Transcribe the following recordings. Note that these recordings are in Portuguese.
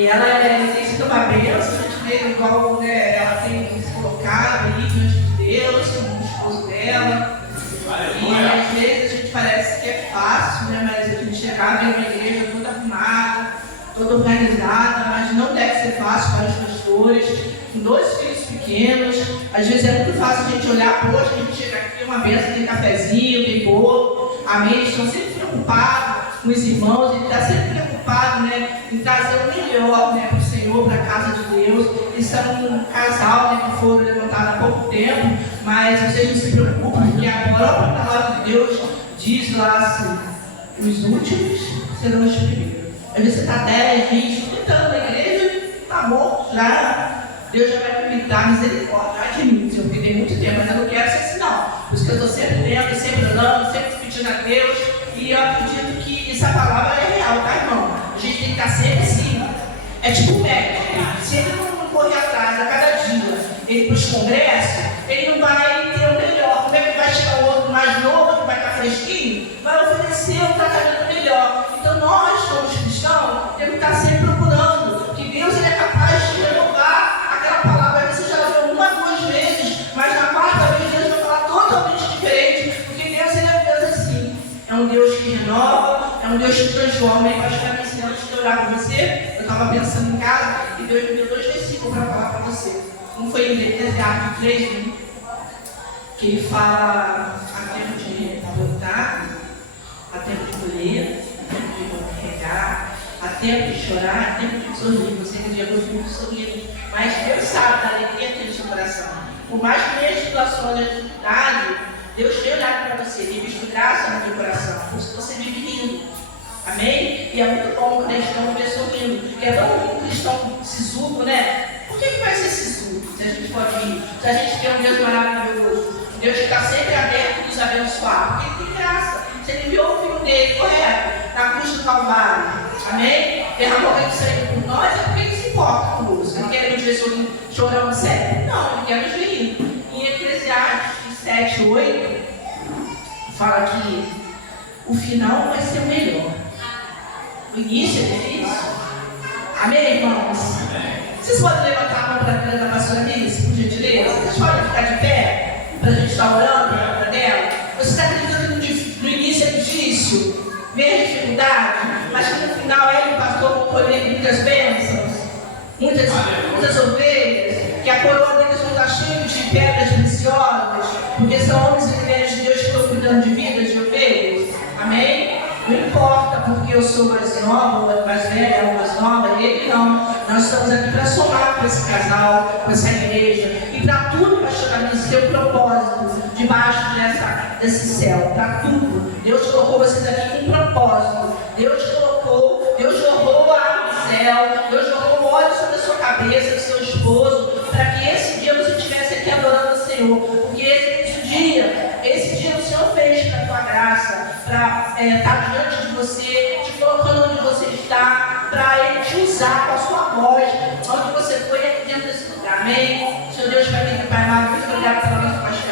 E ela tem sido uma bênção, a gente vê igual, né, ela tem se colocado aí diante de Deus, com o esposo dela. E às vezes a gente parece que é fácil, né, mas a gente chegar em uma igreja toda arrumada, toda organizada, mas não deve ser fácil para os pastores, com 2 filhos pequenos. Às vezes é muito fácil a gente olhar, poxa, a gente chega aqui, uma benção, tem cafezinho, tem bolo, amém? Eles estão sempre preocupados com os irmãos, ele está sempre preocupado, né, em trazer o melhor, né, para o Senhor, para a casa de Deus. Eles são um casal, né, que foram levantados há pouco tempo, mas vocês não se preocupem, porque a própria palavra de Deus diz lá assim: os últimos serão os primeiros. Às vezes você está 10, 20, 30 anos na igreja, está morto já. Deus já vai me dar misericórdia, já de mim, Senhor, porque tem muito tempo, mas eu não quero ser assim, não. Por isso que eu estou sempre lendo, sempre orando, sempre pedindo a Deus, e eu acredito que essa palavra é real, tá, irmão? A gente tem que estar sempre assim. É tipo um médico, se ele não correr atrás a cada dia, ele para os congressos, ele não vai ter o melhor. Como é que vai chegar o outro mais novo, que vai estar fresquinho? Vai oferecer um tratamento melhor. Então nós, como cristãos, temos que estar sempre procurando, que Deus ele é capaz de renovar aquela palavra. Você já leu 1 a 2 vezes, mas na 4ª vez Deus vai falar totalmente diferente, porque Deus ele é um Deus assim. É um Deus que renova, é um Deus que transforma. E basicamente, antes de orar por você, eu estava pensando em casa e Deus me deu 2 versículos para falar para você. Um foi em Eclesiastes 3, né? Que ele fala: há tempo de plantar, há tempo de colher, há tempo de regar, há tempo de chorar, há tempo de sorrir. Você que dia gosta muito de sorrir, mas Deus sabe da alegria que tem no seu coração. Por mais que tenha situações de dificuldade, Deus tem olhado para você, tem visto graça no teu coração, por isso você vive rindo. Amém? E é muito bom o cristão ver sorrindo, porque é tão bom o cristão sisudo, né? Por que vai ser sisudo? Se a gente pode rir, se a gente tem um Deus maravilhoso, Deus que está sempre aberto a nos abençoar, porque Ele tem graça. Se Ele enviou o Filho dele, correto, na cruz do Calvário, amém? Derramou aquele sangue por nós, é porque Ele se importa conosco. Ele quer nos ver chorando sempre? Não, Ele quer nos ver rindo. Em Eclesiastes 7, 8, fala que o final vai ser o melhor. O início é difícil. Amém, irmãos? Vocês podem levantar a mão para a da pastora Alice, por gentileza? Vocês podem ficar de pé para a gente estar orando para dela? Vocês acreditam que no início é difícil, mesmo dificuldade, mas que no final ele passou por colher muitas bênçãos, muitas ovelhas, que a coroa deles não está cheia de pedras preciosas, porque são homens e mulheres de Deus que estão cuidando de vidas de ovelhas? Amém? Não importa porque eu sou mais nova, ou mais velha, ou mais nova, ele não. Nós estamos aqui para somar com esse casal, com essa igreja, e para tudo, pastor Alice, ter um propósito debaixo desse céu, para tudo. Deus colocou vocês aqui com um propósito. Deus jorrou a água do céu, Deus jorrou o óleo sobre a sua cabeça, do seu esposo, para que esse dia você estivesse aqui adorando o Senhor, porque esse dia o Senhor fez para a tua graça, para estar diante de você, te colocando onde você está, para Ele te usar com a sua voz, onde você foi aqui dentro desse lugar. Amém? Senhor Deus, Pai querido, Pai amado, muito obrigado pela nossa pastor.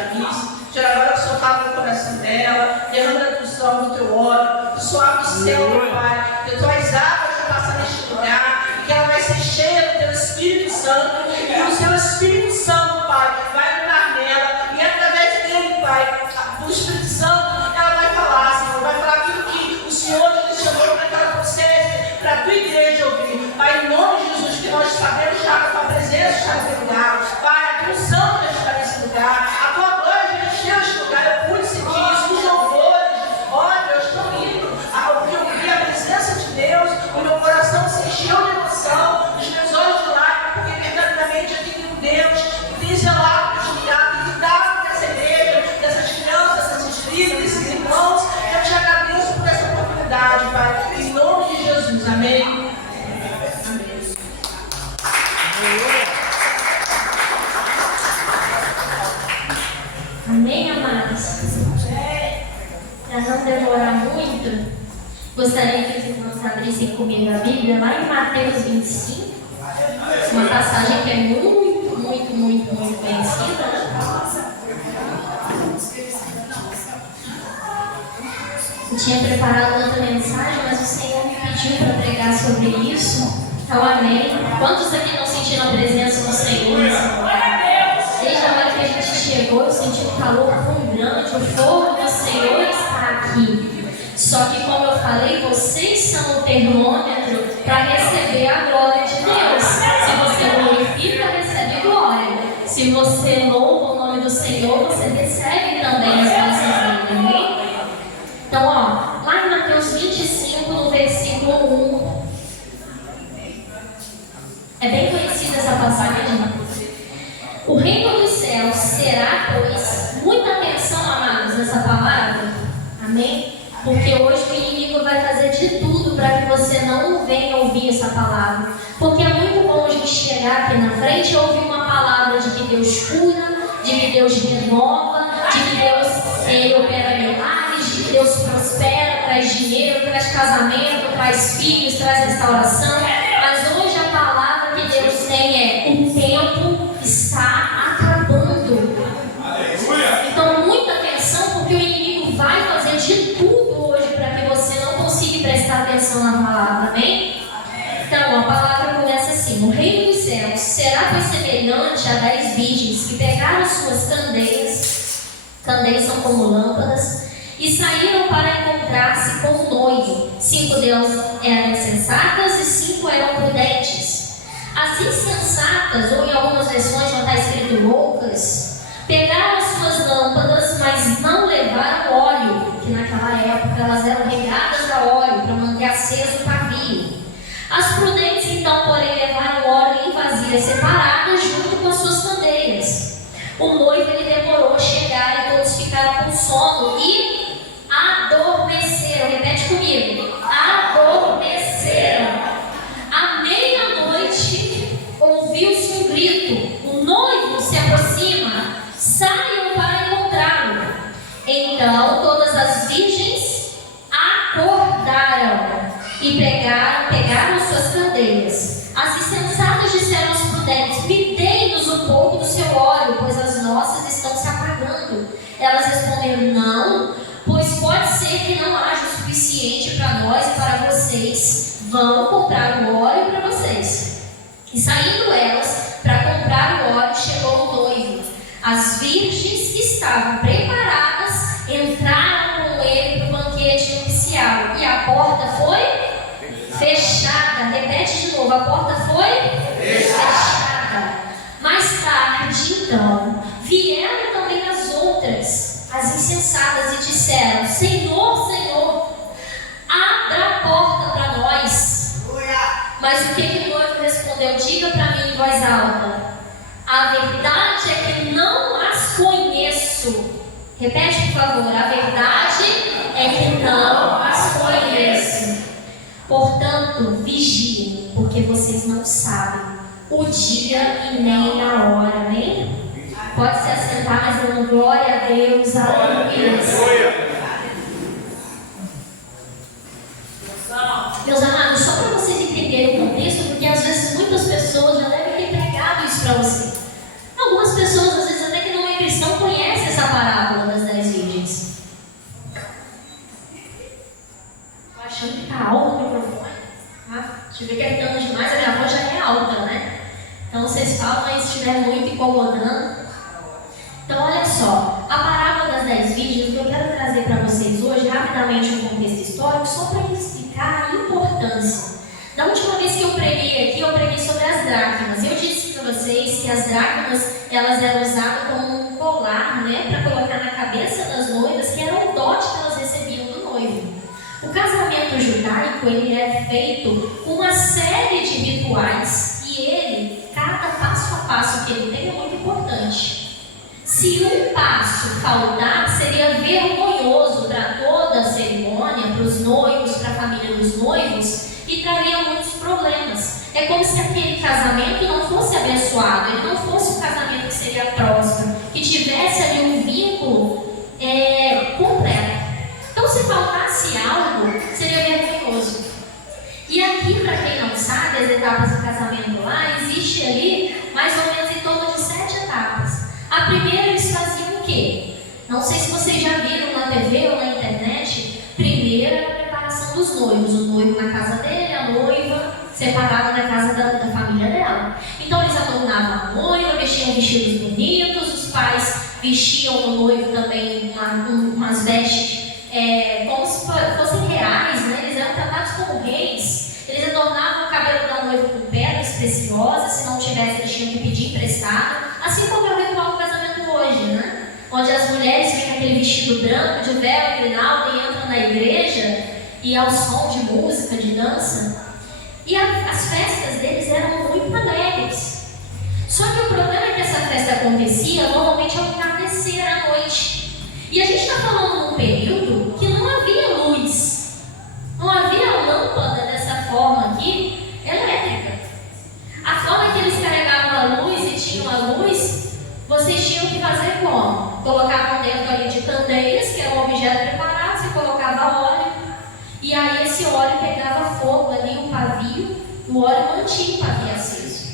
Senhor, agora que o Senhor fala no coração dela, derrama a unção do teu óleo, do seu ave céu, meu Pai, que as tuas águas vão passar neste lugar, e que ela vai ser cheia do teu Espírito Santo, e o seu Espírito Santo, Pai, vai entrar nela, e através dele, Pai, do Espírito Santo, ela vai falar, Senhor, vai falar aquilo que o Senhor te chamou para que ela processe, para a tua igreja ouvir. Pai, em nome de Jesus, que nós sabemos já que a tua presença está nesse lugar, Pai, a tua unção já está nesse lugar, a tua glória já encheu este lugar. Eu pude sentir isso, os louvores, ó Deus, tão lindo, porque eu vi a presença de Deus, o meu coração se encheu de emoção, os meus olhos de lágrimas, porque verdadeiramente aqui tem um Deus que tem zelado por este lugar, que cuidado dessa igreja, dessas crianças, desses filhos, desses irmãos. Eu te agradeço por essa oportunidade, Pai, em nome de Jesus, amém. Amém, amados? Para não demorar muito, gostaria que os irmãos abrissem comigo a Bíblia lá em Mateus 25, uma passagem que é muito conhecida, né? Eu tinha preparado outra mensagem, mas o Senhor me pediu para pregar sobre isso. Então, amém. Quantos aqui estão sentindo a presença do Senhor? Desde a hora que a gente chegou, eu senti um calor tão grande, o fogo do Senhor está aqui. Só que, como eu falei, vocês são o termômetro para receber a glória de Deus. Se você glorifica, recebe glória. Se você louva o nome do Senhor, você recebe também as bênçãos dele, amém? Então, ó, lá em Mateus 25, no versículo 1, é bem conhecida essa passagem. O reino dos céus será, pois, muita atenção, amados, nessa palavra, amém? Porque hoje o inimigo vai fazer de tudo para que você não venha ouvir essa palavra. Porque é muito bom a gente chegar aqui na frente e ouvir uma palavra de que Deus cura, de que Deus renova, de que Deus opera milagres, de que Deus prospera, traz dinheiro, traz casamento, traz filhos, traz restauração. Mas hoje a palavra que Deus tem é: o tempo está acabando. Então, muita atenção, porque o inimigo vai fazer de tudo hoje para que você não consiga prestar atenção na palavra, amém? Então, a palavra começa assim: o reino dos céus será pois semelhante a 10 virgens que pegaram suas candeias são como lâmpadas, e saíram para encontrar-se com o noivo. 5 delas eram insensatas e 5 eram prudentes. As insensatas, ou em algumas versões não está escrito loucas, pegaram as suas lâmpadas, mas não levaram óleo, que naquela época elas eram regadas a óleo para manter aceso o pavio. As prudentes, então, porém, levaram óleo em vasilhas separadas junto com as suas candeias. O noivo ele demorou a chegar e todos ficaram com sono e adormeceram. Repete comigo: adormeceram. À meia-noite ouviu-se um grito: o noivo se aproxima, saiam para encontrá-lo. Então todas as virgens acordaram e pegaram suas candeias. As insensatas disseram aos prudentes: me dê-nos um pouco do seu óleo, pois as nossas estão se apagando. Elas responderam: não, pois pode ser que não haja o suficiente para nós e para vocês. Vão comprar o óleo para vocês. E saindo elas para comprar o óleo, chegou o noivo. As virgens que estavam preparadas entraram com ele para o banquete nupcial, e a porta foi fechada. Repete de novo: a porta foi fechada. Mais tarde, então, vieram também as outras, as insensatas, e disseram: Senhor, Senhor, abra a porta para nós. Mas o que o noivo respondeu? Diga para mim em voz alta: a verdade é que não as conheço. Repete, por favor: a verdade é que não as conheço. Portanto, vigiem, porque vocês não sabem o dia e nem a hora. Amém? Pode se assentar, mas dando glória a Deus. Aleluia. Meus amados, só para vocês entenderem o contexto, porque às vezes muitas pessoas já devem ter pregado isso para você. Algumas pessoas, às vezes até que não é cristão, conhecem essa parábola das 10 virgens. Estou achando que está alto o microfone. Tá? Deixa eu ver que é tanto demais, a minha voz já é alta, né? Então vocês falam aí se estiver muito incomodando. Então olha só, a parábola das 10 virgens, que eu quero trazer para vocês hoje, rapidamente um contexto histórico, só para explicar a importância. Da última vez que eu preguei aqui, eu preguei sobre as dracmas. Eu disse para vocês que as dracmas, elas eram usadas como um colar, né, para colocar na cabeça das noivas, que era o dote que elas recebiam do noivo. O casamento judaico, ele é feito com uma série de rituais, e ele, cada passo a passo que ele tem é muito importante. Se um passo faltar, seria vergonhoso para toda a cerimônia, para os noivos, para a família dos noivos, e traria muitos problemas. É como se aquele casamento não fosse abençoado, ele não fosse um casamento que seria próspero, que tivesse ali um vínculo completo. Então, se faltasse algo, seria vergonhoso. E aqui, para quem não sabe, as etapas do casamento lá, existe ali mais ou menos em torno de 7 etapas. A primeira, eles faziam o quê? Não sei se vocês já viram na TV ou na internet. Primeiro era a preparação dos noivos. O noivo na casa dele, a noiva separada da casa da família dela. Então eles adornavam a noiva, vestiam vestidos bonitos, os pais vestiam o noivo também umas vestes como se fossem reais, né? Eles eram tratados como reis. Eles adornavam o cabelo da noiva com pedras preciosas, se não tivesse eles tinham que pedir emprestado, assim como é o ritual do casamento hoje, né? Onde as mulheres vêm com aquele vestido branco, de véu e grinalda e entram na igreja e ao som de música, de dança. E as festas deles eram muito alegres. Só que o problema é que essa festa acontecia normalmente ao entardecer à noite. E a gente está falando num período que não havia luz, não havia lâmpada dessa forma aqui, elétrica. A forma que eles carregavam a luz e tinham a luz, vocês tinham que fazer como? Colocavam dentro ali de candeias, que era um objeto preparado, você colocava óleo, e aí esse óleo pegava fogo ali, o pavio, o óleo mantinha o pavio aceso.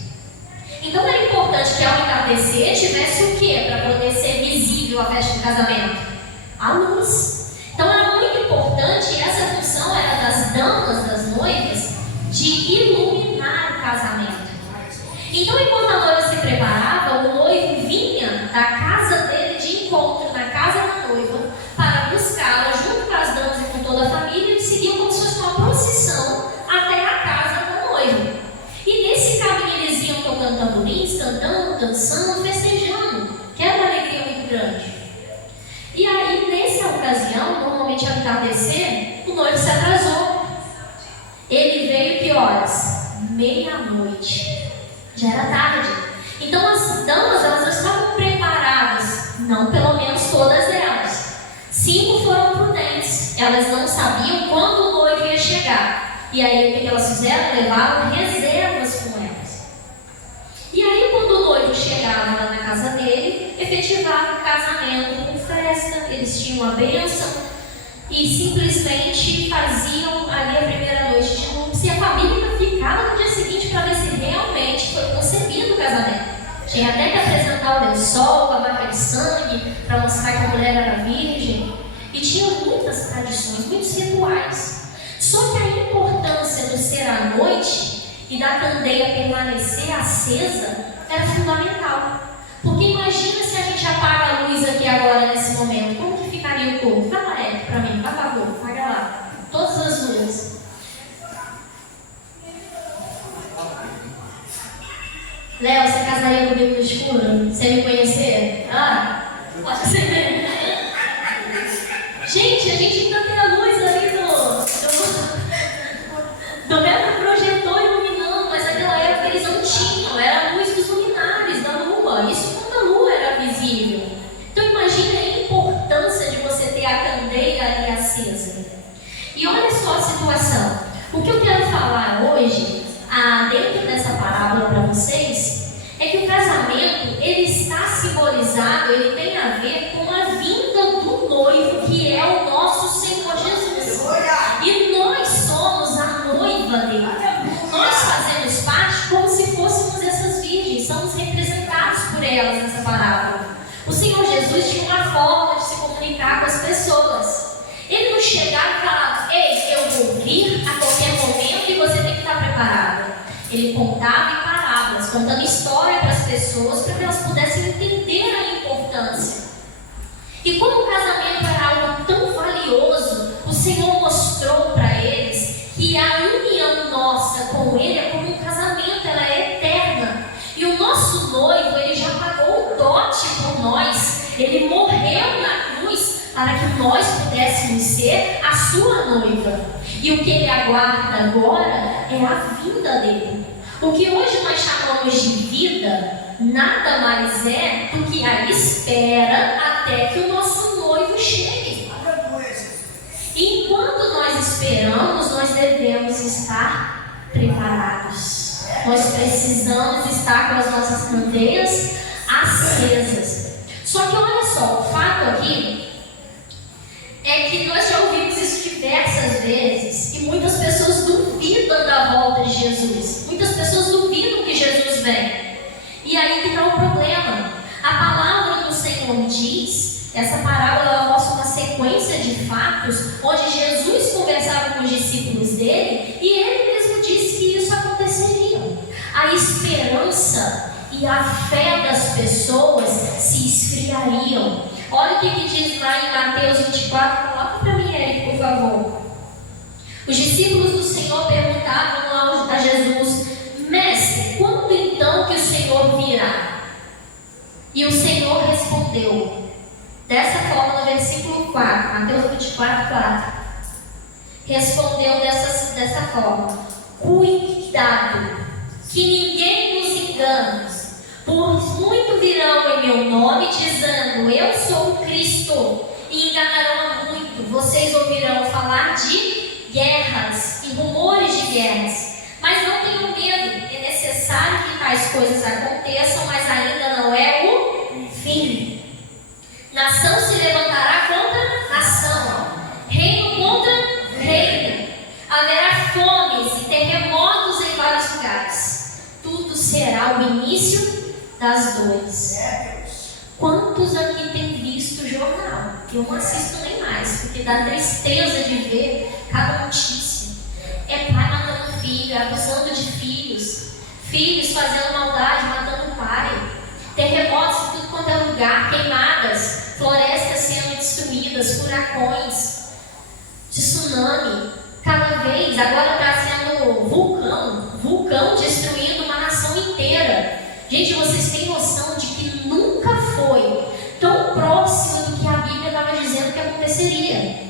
Então era importante que ao entardecer tivesse o quê? Para poder ser visível a festa de casamento? A luz. Então era muito importante, e essa função era das damas, das noivas, de iluminar o casamento. Então, enquanto a noiva se preparava, o noivo vinha da casa dele de encontro, na casa da noiva, para buscá-la junto com as damas e com toda a família. Eles seguiam como se fosse uma procissão até a casa da noiva. E nesse caminho eles iam tocando tamborins, cantando, dançando, festejando, que era uma alegria muito grande. E aí, nessa ocasião, normalmente ao entardecer, o noivo se atrasou. Ele veio que horas? Meia-noite. Já era tarde. Então as damas, elas não estavam preparadas, não pelo menos todas elas. 5 foram prudentes, elas não sabiam quando o noivo ia chegar. E aí o que elas fizeram? Levaram reservas com elas. E aí quando o noivo chegava lá na casa dele, efetivava o casamento com festa, eles tinham a bênção e simplesmente faziam ali a primeira noite de núpcias, e a família ainda ficava no dia seguinte para ver se realmente foi concebido o casamento. Tinha até que apresentar o lençol com a marca de sangue para mostrar que a mulher era virgem. E tinham muitas tradições, muitos rituais. Só que a importância do ser à noite e da candeia permanecer acesa era fundamental. Porque imagina se a gente apaga a luz aqui agora nesse momento, como que ficaria o corpo? Fala, Eric, para mim, por favor, apaga lá. Todas as luzes. Léo, você casaria comigo no escuro? Você me conhecer? Pode ser. Gente, a gente ainda tem a luz ali do mesmo projetor iluminando, mas naquela época eles não tinham, era a luz dos luminares da lua, isso quando a lua era visível. Então imagine a importância de você ter a candeia ali acesa. E olha só a situação. O que eu quero falar hoje, dentro dessa parábola para vocês, é que o casamento, ele está simbolizado, ele tem a ver com a vinda do noivo, que é o nosso Senhor Jesus. E nós somos a noiva dele. Nós fazemos parte como se fôssemos essas virgens, somos representados por elas nessa parábola. O Senhor Jesus tinha uma forma de se comunicar com as pessoas. Ele não chegava e falava: ei, eu vou vir a qualquer momento e você tem que estar preparado. Ele contava em parábolas, contando história para as pessoas, para que elas pudessem entender a importância. E como o casamento era algo tão valioso, o Senhor mostrou para eles que a união nossa com Ele é como um casamento, ela é eterna. E o nosso noivo, ele já pagou o dote por nós, ele morreu na cruz para que nós pudéssemos ser a sua noiva. E o que ele aguarda agora é a vinda dele. O que hoje nós chamamos de vida, nada mais é do que a espera até que o nosso noivo chegue. E enquanto nós esperamos, nós devemos estar preparados. Nós precisamos estar com as nossas candeias acesas. Só que olha só, o fato aqui é que nós já ouvimos isso diversas vezes e muitas pessoas duvidam da volta de Jesus. Muitas pessoas duvidam que Jesus vem. E aí que está o problema. A palavra do Senhor diz, essa parábola ela mostra uma sequência de fatos onde Jesus conversava com os discípulos dele e ele mesmo disse que isso aconteceria a esperança e a fé das pessoas se esfriariam. Olha o que diz lá em Mateus 24, coloca para mim, Eric, por favor. Os discípulos do Senhor perguntavam a Jesus: Mestre, quando então que o Senhor virá? E o Senhor respondeu dessa forma no versículo 4, Mateus 24, 4. Respondeu dessa forma: cuidado, que ninguém nos engane, por muito virão em meu nome, dizendo, eu sou o Cristo, e enganarão a muito. Vocês ouvirão falar de guerras e rumores de guerras, mas não tenham medo, é necessário que tais coisas aconteçam, mas ainda não é o fim. Nação se levantará contra nação, reino contra reino, haverá fomes e terremotos em vários lugares. Tudo será o início das dores. Quantos aqui têm visto o jornal? Eu não assisto nem mais, porque dá tristeza de ver cada notícia. É pai matando filho, abusando de filhos, filhos fazendo maldade, matando pai, terremotos em tudo quanto é lugar, queimadas, florestas sendo destruídas, furacões, tsunami, cada vez, agora está sendo vulcão destruindo uma nação inteira. Gente, vocês têm noção de que nunca foi tão próximo do que a Bíblia estava dizendo que aconteceria.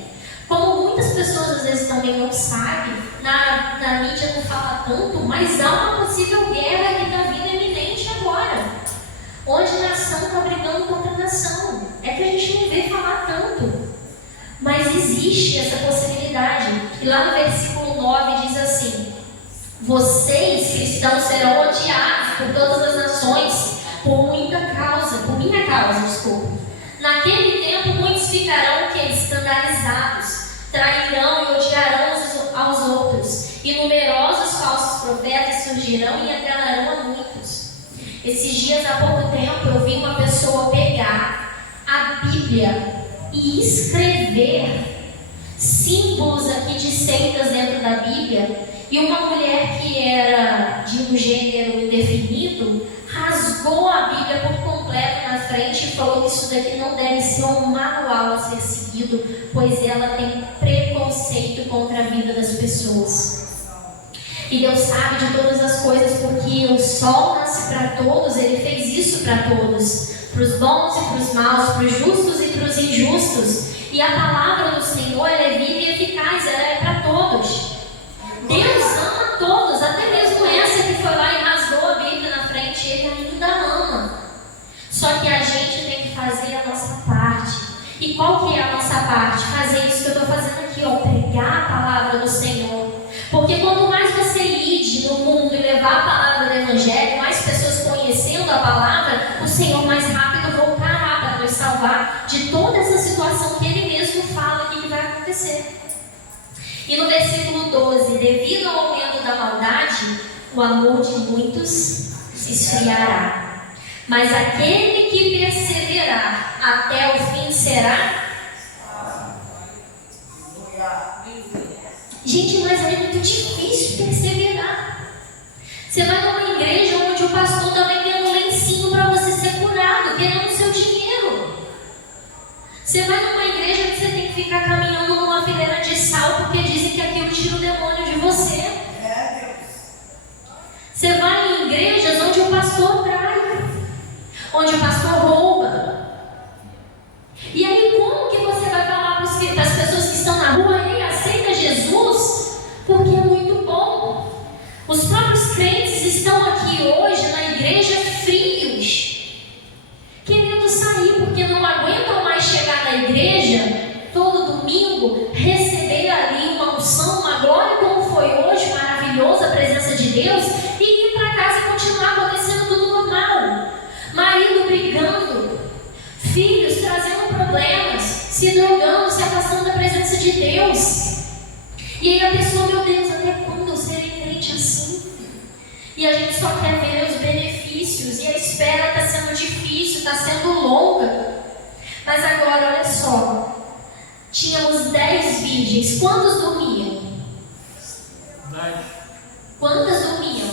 Como muitas pessoas às vezes também não sabem, na mídia não fala tanto, mas há uma possível guerra que está vindo iminente agora, onde nação está brigando contra nação. É que a gente não vê falar tanto, mas existe essa possibilidade. E lá no versículo 9 diz assim: vocês, cristãos, serão odiados por todas as nações por minha causa, desculpa. Naquele tempo muitos ficarão escandalizados, trairão e odiarão aos outros, e numerosos falsos profetas surgirão e enganarão a muitos. Esses dias, há pouco tempo, eu vi uma pessoa pegar a Bíblia e escrever símbolos aqui de seitas dentro da Bíblia, e uma mulher que era de um gênero indefinido rasgou a Bíblia por completo na frente e falou que isso daqui não deve ser um manual a ser seguido, pois ela tem preconceito contra a vida das pessoas. E Deus sabe de todas as coisas, porque o sol nasce para todos. Ele fez isso para todos, para os bons e para os maus, para os justos e para os injustos. E a palavra do Senhor, ela é viva e eficaz, ela é para todos. Deus ama todos, até mesmo essa que foi lá e rasgou a Bíblia na frente, Ele ainda ama. Só que a gente tem que fazer a nossa parte. E qual que é a nossa parte? Fazer isso que eu estou fazendo aqui, pregar a palavra do Senhor. Porque quanto mais você ide no mundo e levar a palavra do Evangelho, mais pessoas conhecendo a palavra, o Senhor mais rápido voltará para nos salvar de toda essa situação que Ele mesmo fala que vai acontecer. E no versículo 12, devido ao aumento da maldade, o amor de muitos se esfriará. Mas aquele que perseverar até o fim será... Gente, mas é muito difícil perseverar. Você vai numa igreja onde o pastor está vendendo lencinho para você ser curado, querendo o seu dinheiro. Você vai numa igreja que você tem que ficar caminhando numa fileira de sal, porque dizem que aquilo tira o demônio de você. Você vai em igrejas onde o pastor trai, onde o pastor rouba. E aí como que você vai falar para as pessoas que estão na rua: ei, aceita Jesus? Porque é muito bom. Os próprios crentes estão aqui hoje na igreja frios, querendo sair porque não aguentam mais chegar na igreja todo domingo, receber ali uma unção, uma glória como foi hoje, maravilhosa a presença de Deus, e ir para casa e continuar acontecendo tudo normal. Marido brigando, filhos trazendo problemas, se drogando, se afastando da presença de Deus. E aí a pessoa: meu Deus, até quando eu serei crente assim? E a gente só quer ver os benefícios, e a espera está sendo difícil, está sendo longa. Mas agora, olha só, tínhamos 10 virgens, quantos dormiam? 10. Quantas dormiam?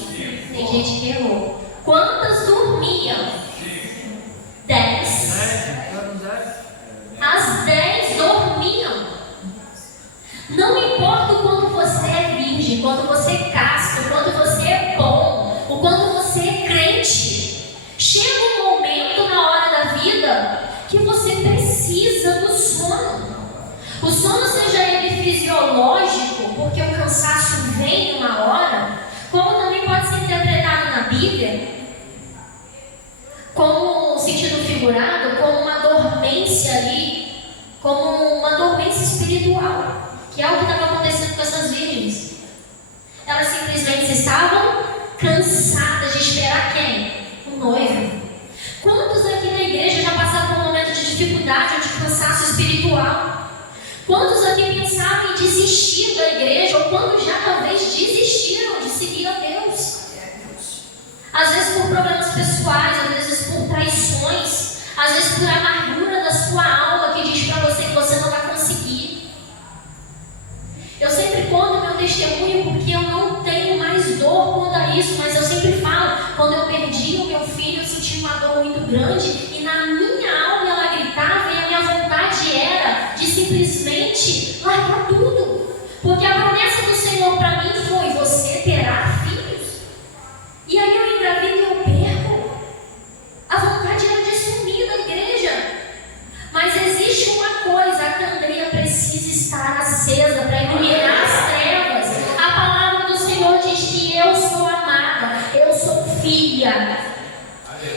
Tem gente que errou. Não importa o quanto você é virgem, o quanto você é casto, o quanto você é bom, o quanto você é crente. Chega um momento na hora da vida que você precisa do sono. O sono, seja ele fisiológico, porque o cansaço vem uma hora, como também pode ser interpretado na Bíblia, como um sentido figurado, como uma dormência ali, como uma dormência espiritual, que é o que estava acontecendo com essas virgens. Elas simplesmente estavam cansadas de esperar quem? O noivo. Quantos aqui na igreja já passaram por um momento de dificuldade ou de cansaço espiritual? Quantos aqui pensavam em desistir da igreja, ou quando já talvez desistiram de seguir a Deus? Às vezes por problemas pessoais, às vezes por traições, às vezes por amargura da sua alma que diz para você que você não vai conseguir. Eu sempre conto meu testemunho porque eu não tenho mais dor quanto a isso, mas eu sempre falo, quando eu perdi o meu filho, eu senti uma dor muito grande e na minha alma ela gritava e a minha vontade era de simplesmente largar tudo. Porque a promessa do Senhor para mim foi: você terá filhos. E aí eu engravido e eu perco. A vontade era de sumir da igreja. Mas existe uma coisa, a candeia precisa estar acesa para iluminar as trevas. A palavra do Senhor diz que eu sou amada, eu sou filha.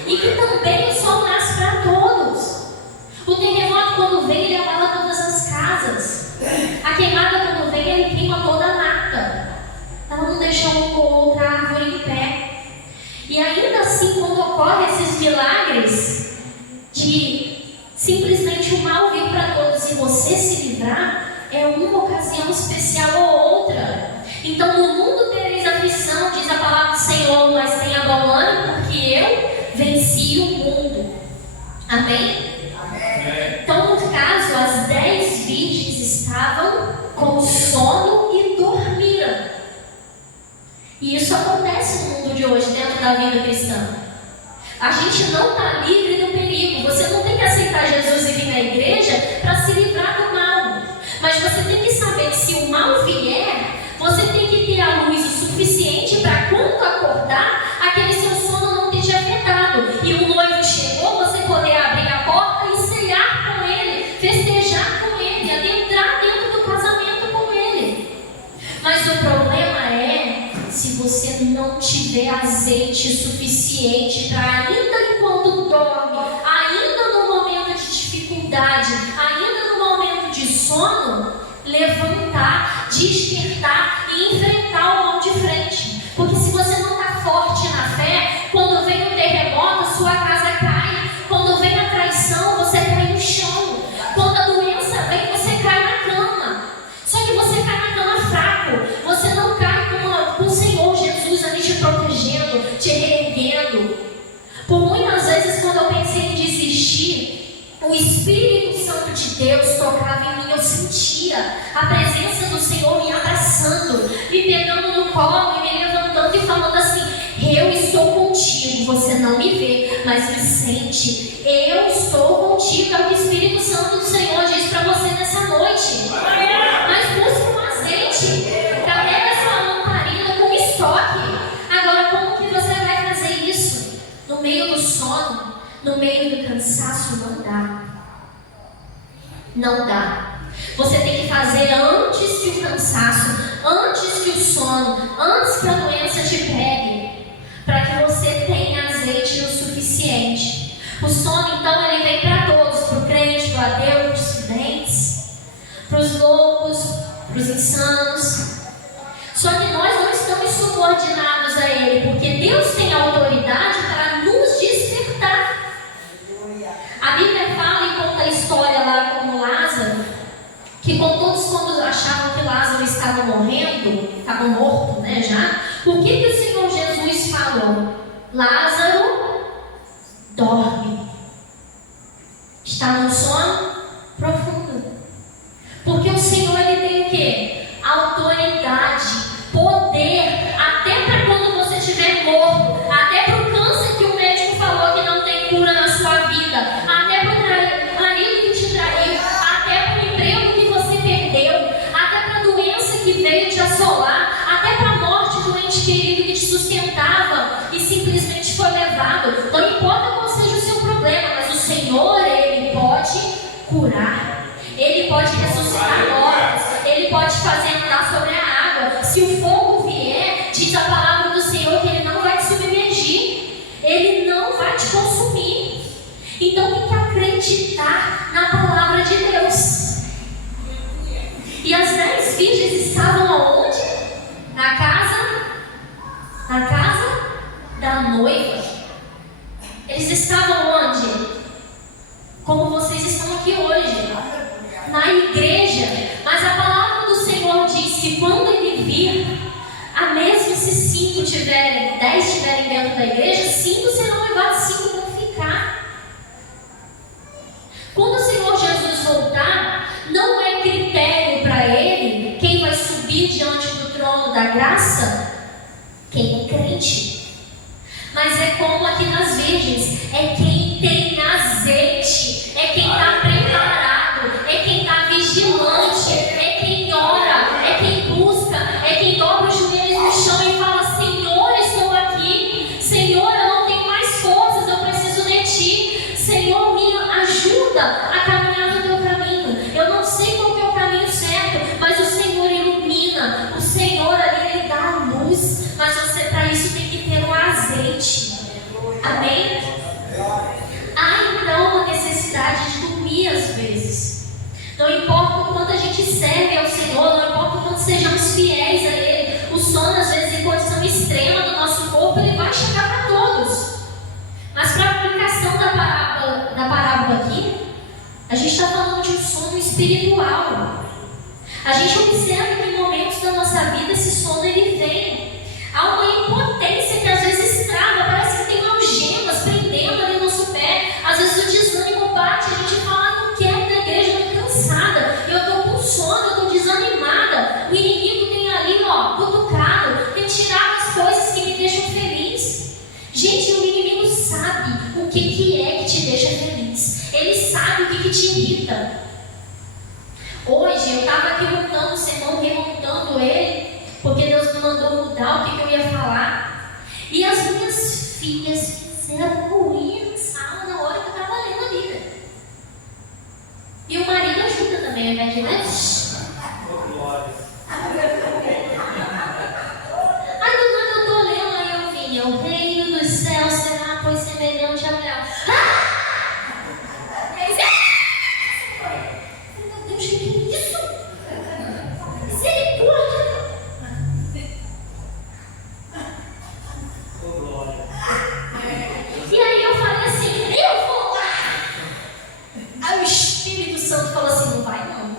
E que também o sol nasce para todos. O terremoto, quando vem, ele abala todas as casas. A queimada, quando vem, ele queima toda a mata. Ela não deixa uma ou outra árvore em pé. E ainda assim, quando ocorrem esses milagres de simplesmente o mal vir para todos e você se livrar, é uma ocasião especial ou outra. Então, no mundo tereis aflição, diz a palavra do Senhor, mas tenha bom ânimo, porque eu venci o mundo. Amém? Então, no caso, as 10 virgens estavam com sono e dormiram. E isso acontece no mundo de hoje, dentro da vida cristã. A gente não está livre do perigo. Você não tem que aceitar Jesus e vir na igreja para se livrar do mal. Mas você tem que saber que se o mal vier, você tem que ter a luz o suficiente para quando acordar, aquele seu sono não esteja afetado. E o noivo chegou, você poder abrir a porta e ceiar com ele, festejar com ele, adentrar dentro do casamento com ele. Mas o problema é se você não tiver azeite suficiente para, ainda enquanto dorme, ainda no momento de dificuldade, ainda no momento de sono, levantar, despertar e enfrentar o mal de frente. Porque se você não está forte na fé, quando vem o terremoto, sua casa cai. Quando vem a traição, você cai no chão. Quando a doença vem, você cai na cama. Só que você cai na cama fraco. Você não cai com o Senhor Jesus ali te protegendo, te reerguendo. Por muitas vezes, quando eu pensei em desistir, o Espírito Santo de Deus tocava em mim. Eu sentia a presença do Senhor me abraçando, me pegando no colo e me levantando e falando assim: eu estou contigo, você não me vê, mas me sente. Eu estou contigo. É o que o Espírito Santo do Senhor diz para você nessa noite. Mas busque um azeite, carrega sua lamparina com estoque. Agora, como que você vai fazer isso? No meio do sono, no meio do cansaço, não dá. Não dá. Você tem que fazer antes que o cansaço, antes que o sono, antes que a doença te pegue, para que você tenha azeite o suficiente. O sono, então, ele vem para todos: para o crente, para o ateu, para os videntes, para os loucos, para os insanos. Só que nós não estamos subordinados a ele, porque Deus tem autoridade para nos despertar. A Bíblia fala e conta a história lá com Lázaro, que com todos quando achavam que Lázaro estava morrendo, estava morto, né, já, o que o Senhor Jesus falou? Lázaro, dorme. Está num sono profundo. Porque o Senhor, ele tem o quê? Autoridade, poder, até para quando você estiver morto, até para o câncer que o médico falou que não tem cura na sua vida, até para o marido que te traiu, até para o emprego que você perdeu, até para a ente querido que te sustentava e simplesmente foi levado. Não importa qual seja o seu problema, mas o Senhor, Ele pode curar. Ele pode ressuscitar mortos. Ele pode fazer andar sobre a água. Se o fogo vier, diz a palavra do Senhor que Ele não vai te submergir. Ele não vai te consumir. Então tem que acreditar na palavra de Deus. E as 10 virgens estavam aonde? Na casa da noiva. Eles estavam onde? Como vocês estão aqui hoje, na igreja. Mas a palavra do Senhor diz que quando Ele vir, a mesmo se 5 tiverem, 10 estiverem dentro da igreja, 5 serão levados, 5 vão ficar. Quando o Senhor Jesus voltar, não é critério para Ele quem vai subir diante do trono da graça, quem é crente. Mas é como aqui nas virgens, é quem tem azeite, é quem está preparado, é quem está vigilante, é quem ora, é quem busca, é quem dobra os joelhos no chão e fala: Senhor, estou aqui, Senhor, eu não tenho mais forças, eu preciso de Ti, Senhor, me ajuda a caminhar no Teu caminho. Eu não sei qual que é o caminho certo, mas o Senhor ilumina, o Senhor ali Ele dá a luz, mas você para isso tem que ter o azeite. Amém? Há então uma necessidade de dormir às vezes. Não importa o quanto a gente serve ao Senhor, não importa o quanto sejamos fiéis a Ele, o sono às vezes em condição extrema do nosso corpo, ele vai chegar para todos. Mas para a aplicação da parábola aqui, a gente está falando de um sono espiritual. A gente observa que em momentos da nossa vida esse sono ele vem. Há uma impotência que às vezes trava, parece que tem algemas prendendo ali no nosso pé. Às vezes o desânimo bate, a gente fala: não quero ir na igreja, eu estou cansada, eu estou com sono, eu estou desanimada. O inimigo tem ali, cutucado, tem tirado as coisas que me deixam feliz. Gente, o inimigo sabe o que é que te deixa feliz. Ele sabe o que te irrita. Hoje eu estava aqui montando o sermão, remontando ele, porque Deus me mandou mudar o que eu ia falar. E as minhas filhas fizeram ruim na sala na hora que eu estava lendo a Bíblia. E o marido ajuda também, ao invés de ler. Aí do nada eu estou lendo, aí eu vim: o reino dos céus será, pois, semelhante a Abraão. Meu Deus, que é isso? Misericórdia! E aí eu falei assim: eu vou lá. Aí o Espírito Santo falou assim: não vai não.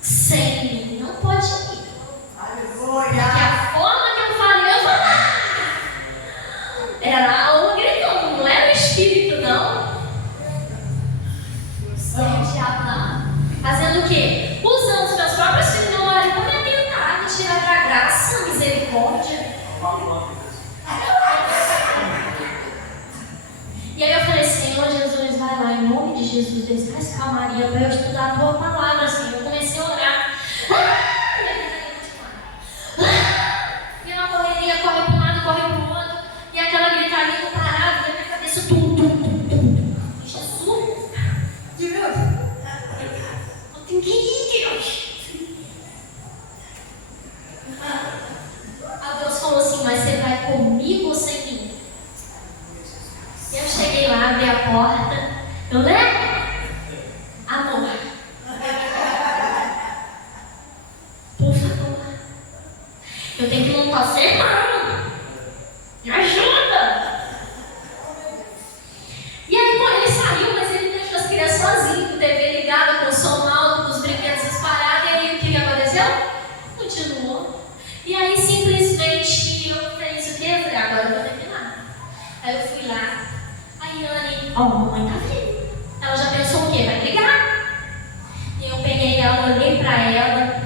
Sem mim não pode ir. Porque a forma que eu falei, eu vou lá. Era a alma gritando, não era o Espírito não. O diabo lá. Fazendo o quê? Usando os meus próprios filhos no marido para me tentar me tirar da graça, misericórdia. E aí eu falei: Senhor Jesus, vai lá, em nome de Jesus, desce calmaria para eu estudar a tua palavra, Senhor. Eu comecei a orar. E uma correria, corre para um lado, corre para o outro. E aquela gritaria não parava, na minha cabeça, Jesus, Deus, eu tenho que ir, Deus. Aí Deus falou assim: mas você vai comigo ou sem mim? Eu cheguei lá, abri a porta, eu levo? Amor, por favor, eu tenho que montar o sermão, me ajuda. E aí, bom, ele saiu, mas ele deixou as crianças sozinhas, com a TV ligada, com o som alto, com os brinquedos espalhados. E aí, o que aconteceu? Continuou. E aí, simplesmente, eu fiz o quê? Eu falei: agora eu vou terminar. Aí eu fui lá. Aí Anne, mamãe tá vindo. Ela já pensou o quê? Vai brigar. E eu peguei ela, olhei pra ela.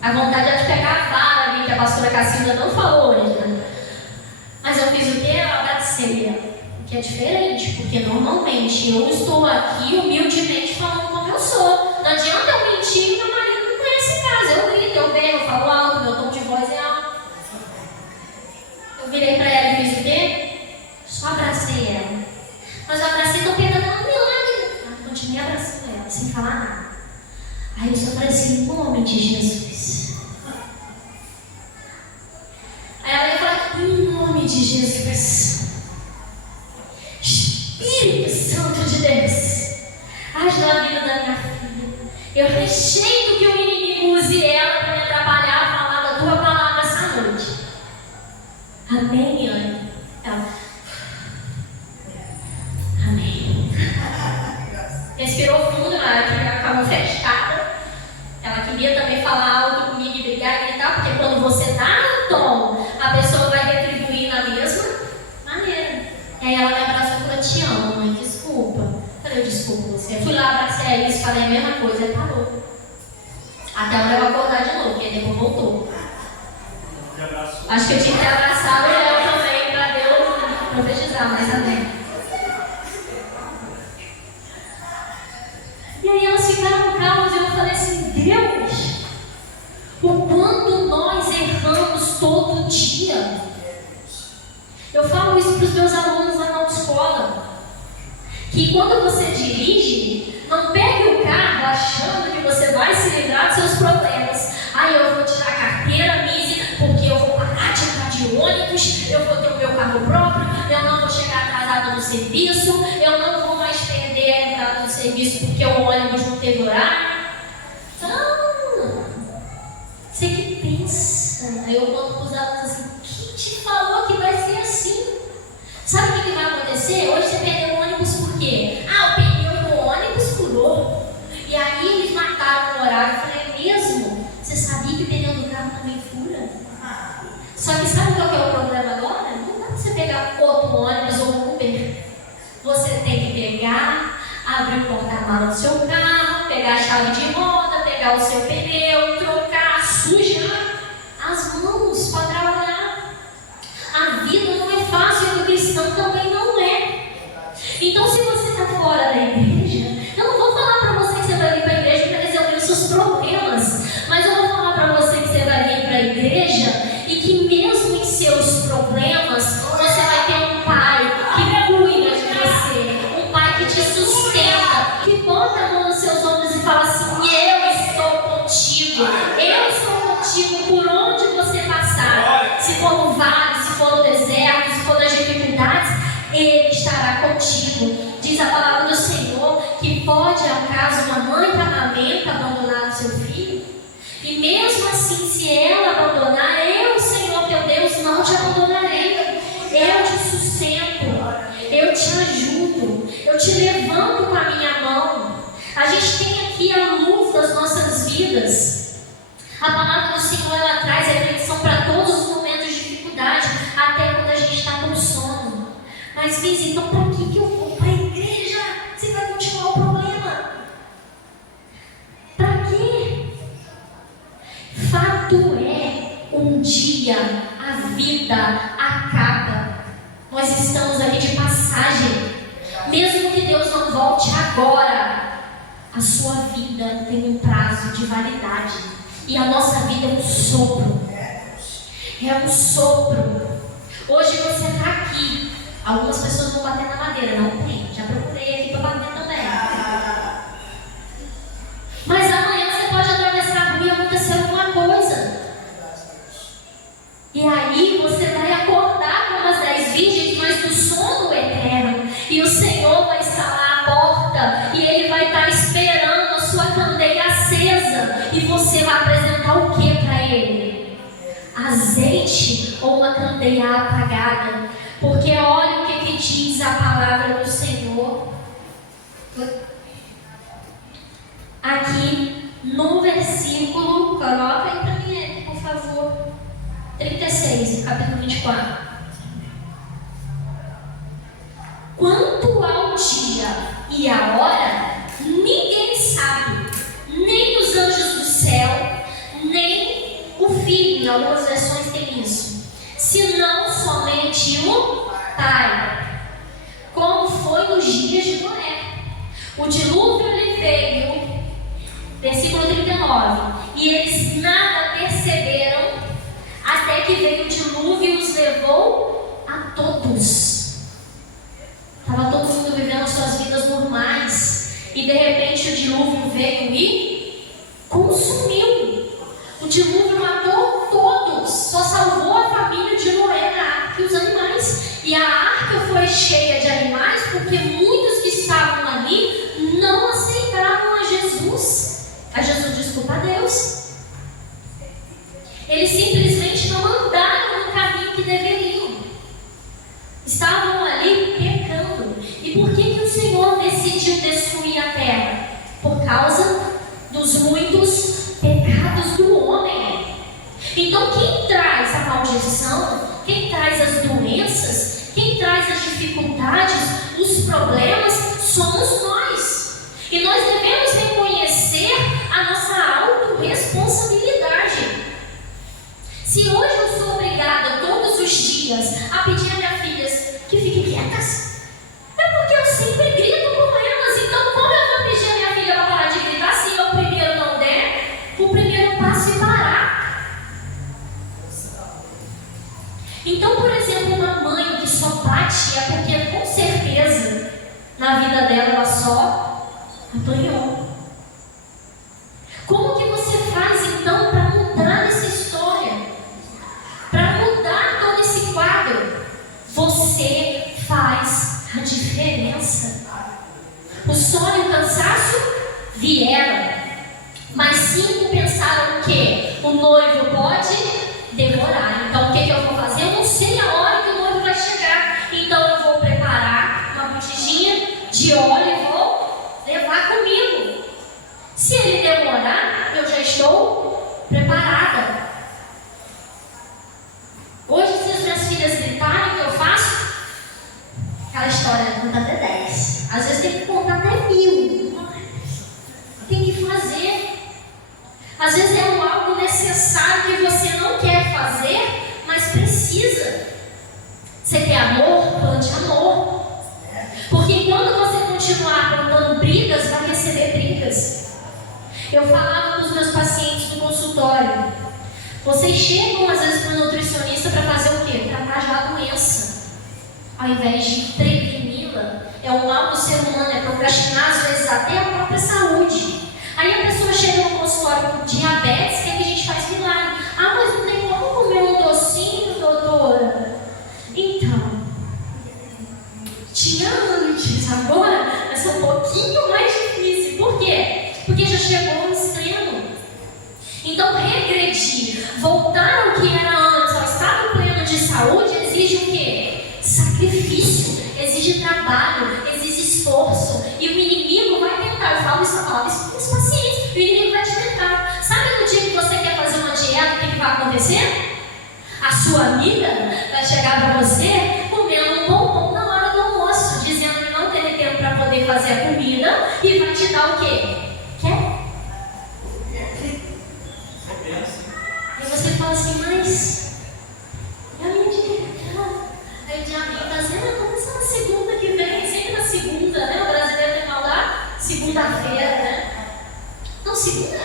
A vontade era de pegar a vara ali, que a pastora Cacilda não falou hoje, né? Mas eu fiz o quê? Eu agradeci ela. Que é diferente, porque normalmente eu estou aqui humildemente falando como eu sou. Não adianta eu mentir, meu marido não conhece a casa. Eu grito, eu berro, eu falo alto, meu tom de falei assim: em nome de Jesus. Aí ela ia falar: em nome de Jesus. Espírito Santo de Deus, age na vida da minha filha. Eu rejeito que o inimigo use ela para me atrapalhar a falar da tua palavra essa noite. Amém, Anne? Ela: amém. Respirou fundo, ela acabou fechada. Ela queria também falar algo comigo e brigar e gritar, porque quando você dá um tom, a pessoa vai retribuir na mesma maneira. E aí ela me abraçou e falou: te amo, mãe, desculpa. Eu falei: eu desculpo você. Eu fui lá, abracei a Elis, falei a mesma coisa e parou. Até ela acordar de novo, porque depois voltou. Acho que eu tinha que ter abraçado ela também para Deus profetizar, mas amém. E aí elas ficaram calmas e eu falei assim: Deus, o quanto nós erramos todo dia. Eu falo isso para os meus alunos lá na autoescola, que quando você dirige, não pegue o carro achando que você vai se livrar dos seus problemas. Aí eu vou tirar a carteira, Mise, porque eu vou parar de andar de ônibus, eu vou ter o meu carro próprio, eu não vou chegar atrasada no serviço, eu não vou mais perder a entrada no serviço porque o ônibus não teve horário. Então, você que pensa. Aí eu conto para os alunos assim: quem te falou que vai ser assim? Sabe o que vai acontecer? Hoje você perdeu o ônibus por quê? Ah, o pneu do ônibus furou. E aí eles mataram o horário. Eu falei: mesmo? Você sabia que o pneu do carro também fura? Só que sabe qual que é o problema agora? Não dá para você pegar outro ônibus ou um Uber. Você tem que pegar, abrir o porta-malas do seu carro, pegar a chave de roda, pegar o seu pneu, trocar, sujar as mãos para trabalhar. A vida não é fácil e o cristão também não é. Então, se você está fora da igreja, eu não vou falar para você que você vai vir para a igreja para resolver os seus problemas, mas eu vou falar para você que você vai vir para a igreja e que mesmo em seus problemas, você vai ter um pai que cuida de você, um pai que te sustenta, que bota a mão nos seus ombros e fala assim: eu estou contigo por onde você passar. Se for no vale, se for no deserto, se for nas dificuldades, Ele estará contigo. Diz a palavra do Senhor que pode, ao caso, uma mãe que amamenta abandonar o seu filho, e mesmo assim, se ela abandonar, eu, Senhor teu Deus, não te abandonarei. Eu te sustento, eu te ajudo, eu te levanto com a minha mão. A gente tem aqui a luz das nossas vidas. A palavra do Senhor, ela traz reflexão para todos os momentos de dificuldade, até quando a gente está com sono. Mas, Liz, então para que eu vou para a igreja se vai continuar o problema? Para quê? Fato é, um dia a vida acaba. Nós estamos aqui de passagem. Mesmo que Deus não volte agora, a sua vida tem um prazo de validade. E a nossa vida é um sopro. É um sopro. Hoje você está aqui. Algumas pessoas vão bater na madeira. Não tem. Já procurei aqui para bater também. Mas amanhã você pode atravessar a rua e acontecer alguma coisa. E aí você vai acordar como as 10 virgens, mas do sono eterno. E o Senhor vai estar lá à porta. E Ele vai estar esperando a sua candeia acesa. E você vai apresentar o que para Ele? Azeite ou uma candeia apagada? Porque olha o que diz a palavra do Senhor. Aqui no versículo, coloca aí para mim, por favor. 36, capítulo 24. Quanto ao dia e a hora, ninguém sabe, nem os anjos do céu, nem o Filho. Em algumas versões tem isso. Senão somente o Pai. Como foi nos dias de Noé. O dilúvio lhe veio, versículo 39, e eles nada perceberam, até que veio o dilúvio e os levou a todos. Estava todo mundo vivendo suas vidas normais, e de repente o dilúvio veio e consumiu. O dilúvio matou todos, só salvou a família de Noé na arca e os animais. E a arca foi cheia de animais porque muitos que estavam ali não aceitaram a Jesus, desculpa, a Deus. Eles simplesmente não andaram no caminho que deveriam. Estavam ali pecando. E por que o Senhor decidiu destruir a terra? Por causa dos muitos pecados do homem. Então quem traz a maldição, quem traz as doenças, quem traz as dificuldades, os problemas, somos nós. E nós devemos reconhecer a nossa autorresponsabilidade. Se hoje eu sou obrigada todos os dias a pedir a minhas filhas que fiquem quietas, é porque eu sempre grito com elas. Então como eu vou pedir a minha filha para parar de gritar se eu primeiro não der o primeiro passo e parar? Então, por exemplo, uma mãe que só bate é porque com certeza na vida dela ela só apanhou. Como que você faz então para mudar essa história? Para mudar todo esse quadro? Você faz a diferença. O sono e o cansaço vieram, mas 5 pensaram que o noivo pode demorar. Então o que eu vou fazer? Eu não sei a hora que o noivo vai chegar. Então eu vou preparar uma botijinha de óleo e vou levar comigo. Se ele demorar, eu já estou preparada. Hoje, se as minhas filhas gritarem, o que eu faço? Aquela história, conta até 10. Às vezes tem que contar até 1000. Tem que fazer. Às vezes é algo necessário que você não quer fazer, mas precisa. Você quer amor? Plante amor. Porque quando você continuar plantando brigas, vai receber brigas. Eu falava com os meus pacientes no consultório: vocês chegam às vezes para o nutricionista para fazer o quê? Tratar já a doença, ao invés de preveni-la. É o mal do ser humano, é procrastinar às vezes até a própria saúde. Aí a pessoa chega no consultório com diabetes, que a gente faz milagre. Ah, mas não tem como comer um docinho, doutora? Então, tinha antes, agora vai ser um pouquinho mais difícil. Por quê? Porque já chegou ao extremo. Então, regredir, voltar ao que era antes, ao estado pleno de saúde, exige o quê? Sacrifício, exige trabalho, exige esforço. E o inimigo vai tentar. Eu falo isso para os pacientes. O inimigo vai te tentar. Sabe no dia que você quer fazer uma dieta, o que vai acontecer? A sua amiga vai chegar para você comendo um bombom na hora do almoço, dizendo que não teve tempo para poder fazer a comida, e vai te dar o quê? Quer? E você fala assim, mas eu não digo. Aí o diabinho está dizendo, começa na segunda que vem, sempre na segunda, né? O brasileiro tem mal da segunda-feira, né? Não, segunda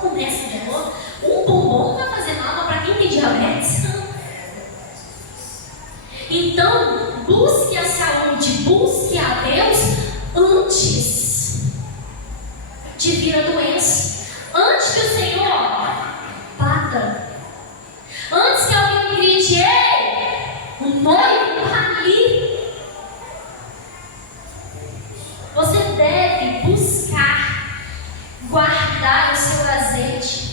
começa de novo. Um bombom não vai fazer mal, mas para quem tem diabetes, não. Então, busque a saúde, busque a Deus antes de vir a doença. Antes que o Senhor bata. Antes que alguém grite, ei, o noivo está ali. Você deve buscar guardar o seu azeite.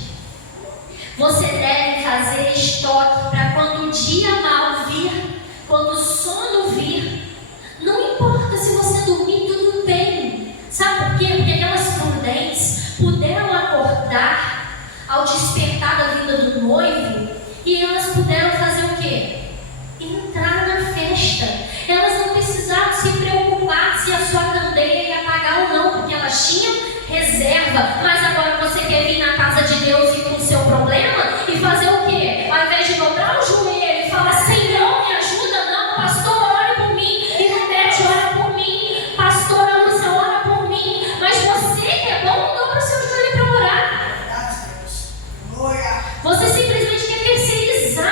Você deve fazer estoque para quando o dia mal vir, quando o sono vir. Não importa se você dormir tudo bem. Sabe por quê? Porque aquelas prudentes puderam acordar ao despertar da vida do noivo, e elas puderam fazer o quê? Entrar na festa. Elas não precisaram se preocupar se a sua candeia ia apagar ou não, porque elas tinham reserva. Mas agora você quer vir na casa de Deus e com o seu problema e fazer o quê? Ao invés de dobrar o joelho e falar, Senhor, me ajuda, não, pastor, ora por mim, Irmete, ora por mim, pastora Lúcia, ora por mim. Mas você que é bom, dobra o seu joelho para orar. Você simplesmente quer terceirizar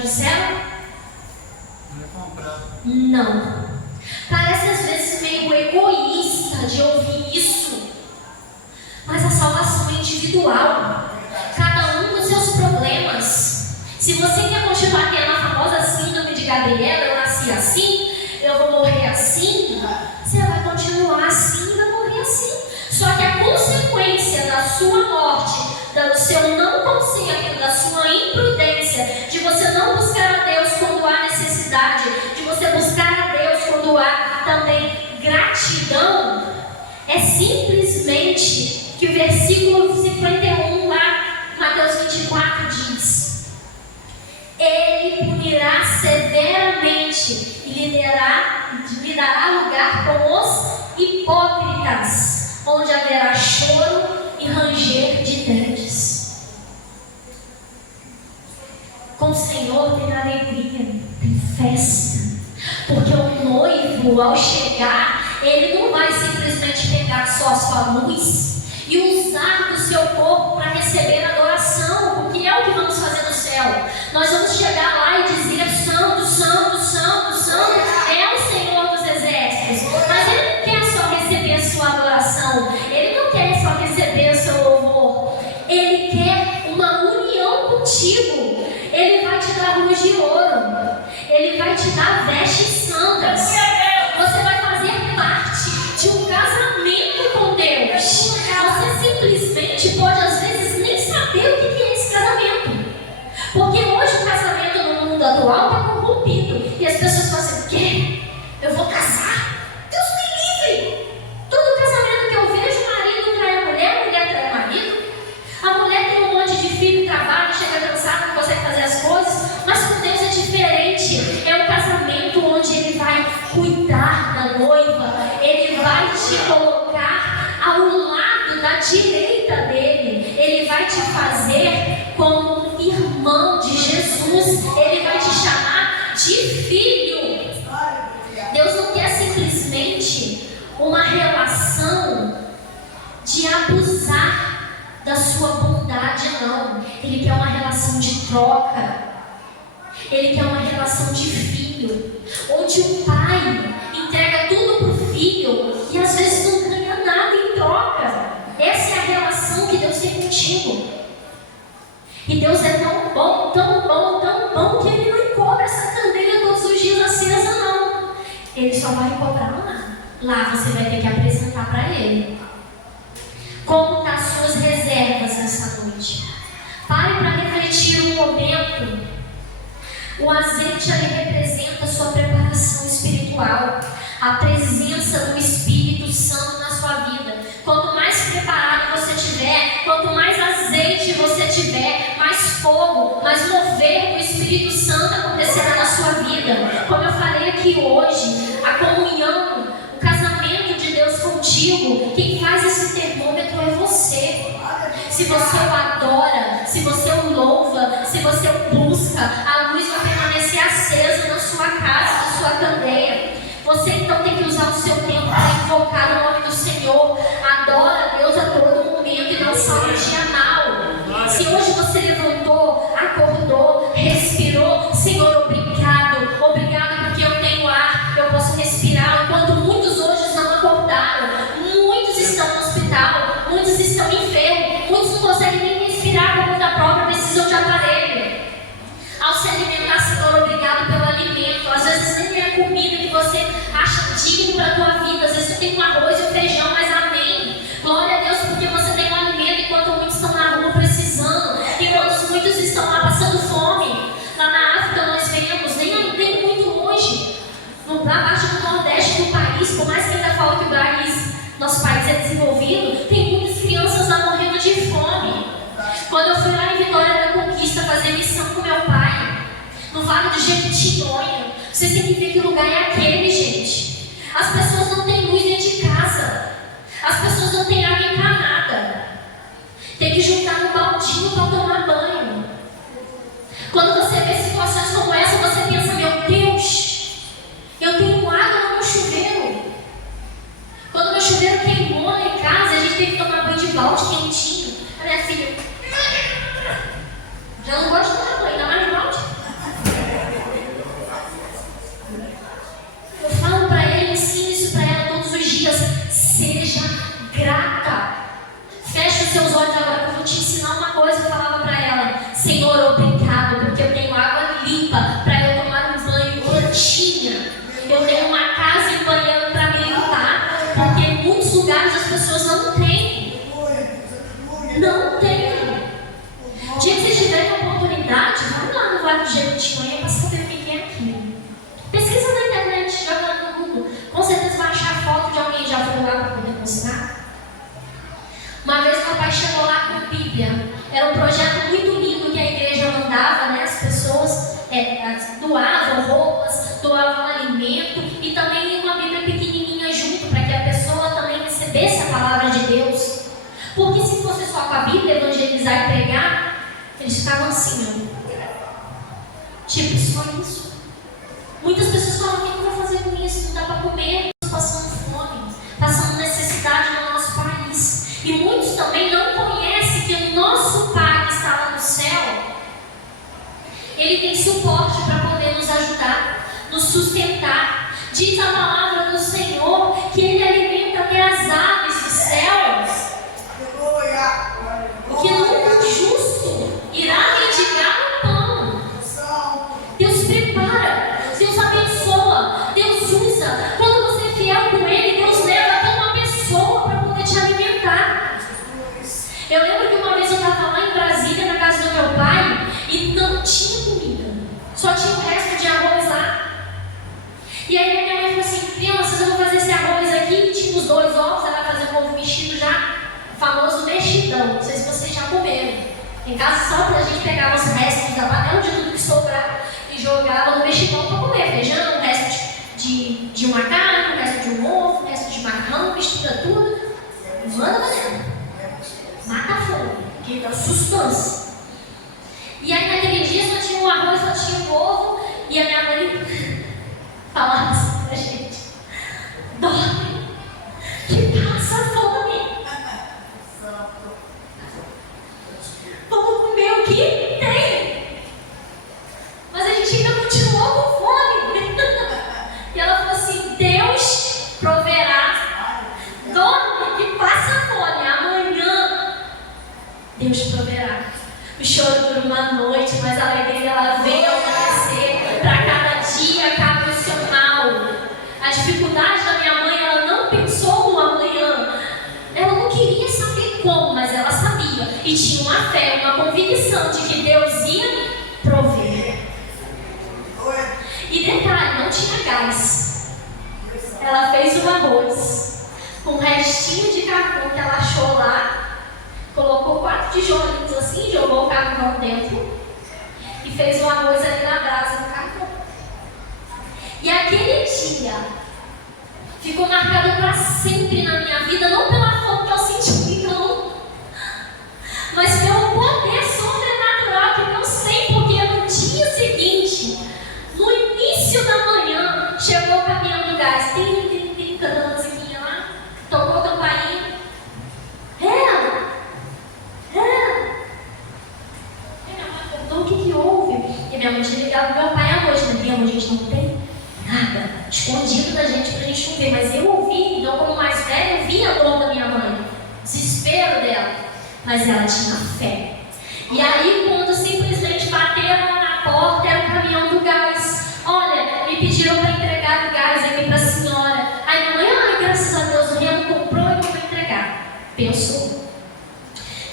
disseram? Não. Parece às vezes meio egoísta de ouvir isso. Mas a salvação é individual. Cada um com seus problemas. Se você quer continuar tendo a famosa síndrome de Gabriela, eu nasci assim, eu vou morrer assim, você vai continuar assim e vai morrer assim. Só que a consequência da sua morte, do seu não conserto, da sua imprudência, de você não buscar a Deus quando há necessidade, de você buscar a Deus quando há também gratidão, é simplesmente que o versículo 51 lá, Mateus 24 diz: Ele punirá severamente e lhe dará lugar com os hipócritas, onde haverá choro e ranger de dentes. Com o Senhor tem alegria, tem festa, porque o noivo, ao chegar, ele não vai simplesmente pegar só a sua luz e usar do seu corpo para receber adoração, porque é o que vamos fazer no céu. Nós vamos chegar lá e dizer: Santo, Santo, Santo, Santo é o Senhor dos exércitos. Mas Ele não quer só receber a sua adoração, Ele não quer só receber o seu louvor, Ele quer uma união contigo. Ele vai te dar luz de ouro, Ele vai te dar vestes santas. Você vai fazer parte de um casamento com Deus. Você simplesmente pode às vezes nem saber o que é esse casamento, porque hoje o casamento no mundo atual está corrompido e as pessoas falam assim: o quê? Eu vou casar? Deus me livre! Todo casamento que eu vejo, o marido trai a mulher trai o marido, a mulher tem um monte de filho, trabalha, chega cansada, não consegue fazer as coisas. Mas com Deus é diferente. É um casamento onde Ele vai cuidar da noiva, Ele vai te colocar ao lado da direita dele, Ele vai te fazer como irmão de Jesus, Ele vai te chamar de filho. Deus não quer simplesmente uma relação de abusar da sua bondade, não. Ele quer uma relação de troca, Ele quer uma relação de filho, onde o pai entrega tudo para o filho e às vezes não ganha nada em troca. Essa é a relação que Deus tem contigo. E Deus é tão bom, tão bom, tão bom, que Ele não cobra essa candeia todos os dias acesa, não. Ele só vai cobrar lá. Lá você vai ter que apresentar para Ele. Como estão as suas reservas nessa noite? Pare para refletir um momento. O azeite ali representa a sua preparação espiritual, a presença do Espírito Santo na sua vida. Quanto mais preparado você tiver, quanto mais azeite você tiver, mais fogo, mais mover do Espírito Santo acontecerá na sua vida. Como eu falei aqui hoje, a comunhão, o casamento de Deus contigo, quem faz esse termômetro é você. Se você o adora, se você o louva, se você o busca, a luz vai permanecer acesa na sua casa, na sua candeia. Você então tem que usar o seu tempo para invocar o nome do Senhor. Adora a Deus a todo momento e não só no dia mal. Se hoje você levantou, acordou, respirou, Senhor, obrigado. Obrigado porque eu tenho ar, eu posso respirar. Enquanto muitos hoje não acordaram, muitos estão no hospital, muitos estão enfermos, muitos não conseguem nem respirar por conta própria, precisam de aparelho. Ao se alimentar, Senhor, obrigado pelo alimento. Às vezes nem é a comida que você acha digno para a tua vida. Às vezes você tem um arroz e um feijão, mas amém. Glória a Deus, porque você tem um alimento, enquanto muitos estão na rua precisando, enquanto muitos estão lá passando fome. Lá na África nós vemos, nem muito longe, na parte do Nordeste do país, por mais que ainda fala que nosso país é desenvolvido, tem muitas crianças lá morrendo de fome. Quando eu fui lá em Vitória da Conquista fazer missão com meu pai, no Vale de Jequitinhonha, vocês têm que ver que lugar é aquele, gente. As pessoas não têm luz dentro de casa, as pessoas não têm água encanada, tem que juntar no baldinho para tomar banho. Quando você vê situações como essa, você pensa: meu Deus, eu tenho água no meu chuveiro. Quando meu chuveiro queimou lá em casa, a gente teve que tomar banho de balde quentinho. A minha filha já não gosta de tomar banho, ainda mais de balde. de manhã para saber o que é aquilo. Pesquisa na internet, joga no Google. Com certeza vai achar foto de alguém que já foi lá para poder mostrar. Uma vez meu pai chegou lá com a Bíblia. Era um projeto muito lindo que a igreja mandava, né? As pessoas doavam roupas, doavam alimento e também uma Bíblia pequenininha junto para que a pessoa também recebesse a palavra de Deus. Porque se fosse só com a Bíblia, evangelizar e pregar, eles ficavam assim, ó. Tipo, só isso. Muitas pessoas falam, o que eu vou fazer com isso? Não dá para comer, passando fome, passando necessidade no nosso país. E muitos também não conhecem que o nosso Pai que está lá no céu, Ele tem suporte para poder nos ajudar, nos sustentar. Diz a palavra do Senhor que Ele alimenta até as aves dos céus. Que nunca o justo irá mendigar o pão. Deus prepara, Deus abençoa, Deus usa. Quando você é fiel com Ele, Deus leva até uma pessoa para poder te alimentar. Eu lembro que uma vez eu estava lá em Brasília, na casa do meu pai, e não tinha comida, só tinha o resto de arroz lá. E aí a minha mãe falou assim: crianças, eu vou fazer esse arroz aqui. E tinha os 2 ovos, ela vai fazer um ovo mexido já, o famoso mexidão. Não sei se vocês já comeram. Em casa só a gente pegava os restos da panela de tudo que sobrava e jogava no mexidão para comer. Feijão, o resto de uma carne, o resto de um ovo, o resto de macarrão, mistura tudo. Manda pra dentro. Mata a fome, que dá sustância. E aí naquele dia só tinha o arroz, só tinha o ovo. E a minha mãe falava assim pra gente: dorme, que passa fome. Vamos comer o que tem. Mas a gente ainda continuou com fome. E ela falou assim: Deus proverá. Dorme, que passa fome. Amanhã Deus proverá. O choro dura uma noite, mas a alegria ela vem ao amanhecer. Para cada dia cabe o seu mal. A dificuldade da minha mãe, ela não pensou no amanhã. Ela não queria saber como, mas ela sabia. E tinha uma fé, uma convicção de que Deus ia prover. E detalhe, não tinha gás. Ela fez um arroz com um restinho de carvão que ela achou lá. Colocou 4 tijolinhos assim, jogou o carvão dentro e fez o arroz ali na brasa do carvão. E aquele dia ficou marcado para sempre na minha vida, não pela fome que eu senti, não, mas pelo poder sobrenatural que eu sei, porque no dia seguinte, no início da manhã, chegou o caminhão do gás, cantando a musiquinha lá, tocou a campainha. O que houve? E minha mãe tinha ligado pro meu pai à noite. Minha mãe, a gente não tem nada escondido da gente pra gente não ver. Mas eu ouvi, então como mais velha, eu vi a dor da minha mãe, o desespero dela. Mas ela tinha fé. E aí, quando simplesmente bateram na porta, era o caminhão do gás. Olha, me pediram para entregar o gás aqui pra senhora. Aí minha mãe, graças a Deus, o Riano comprou e eu vou entregar. Pensou.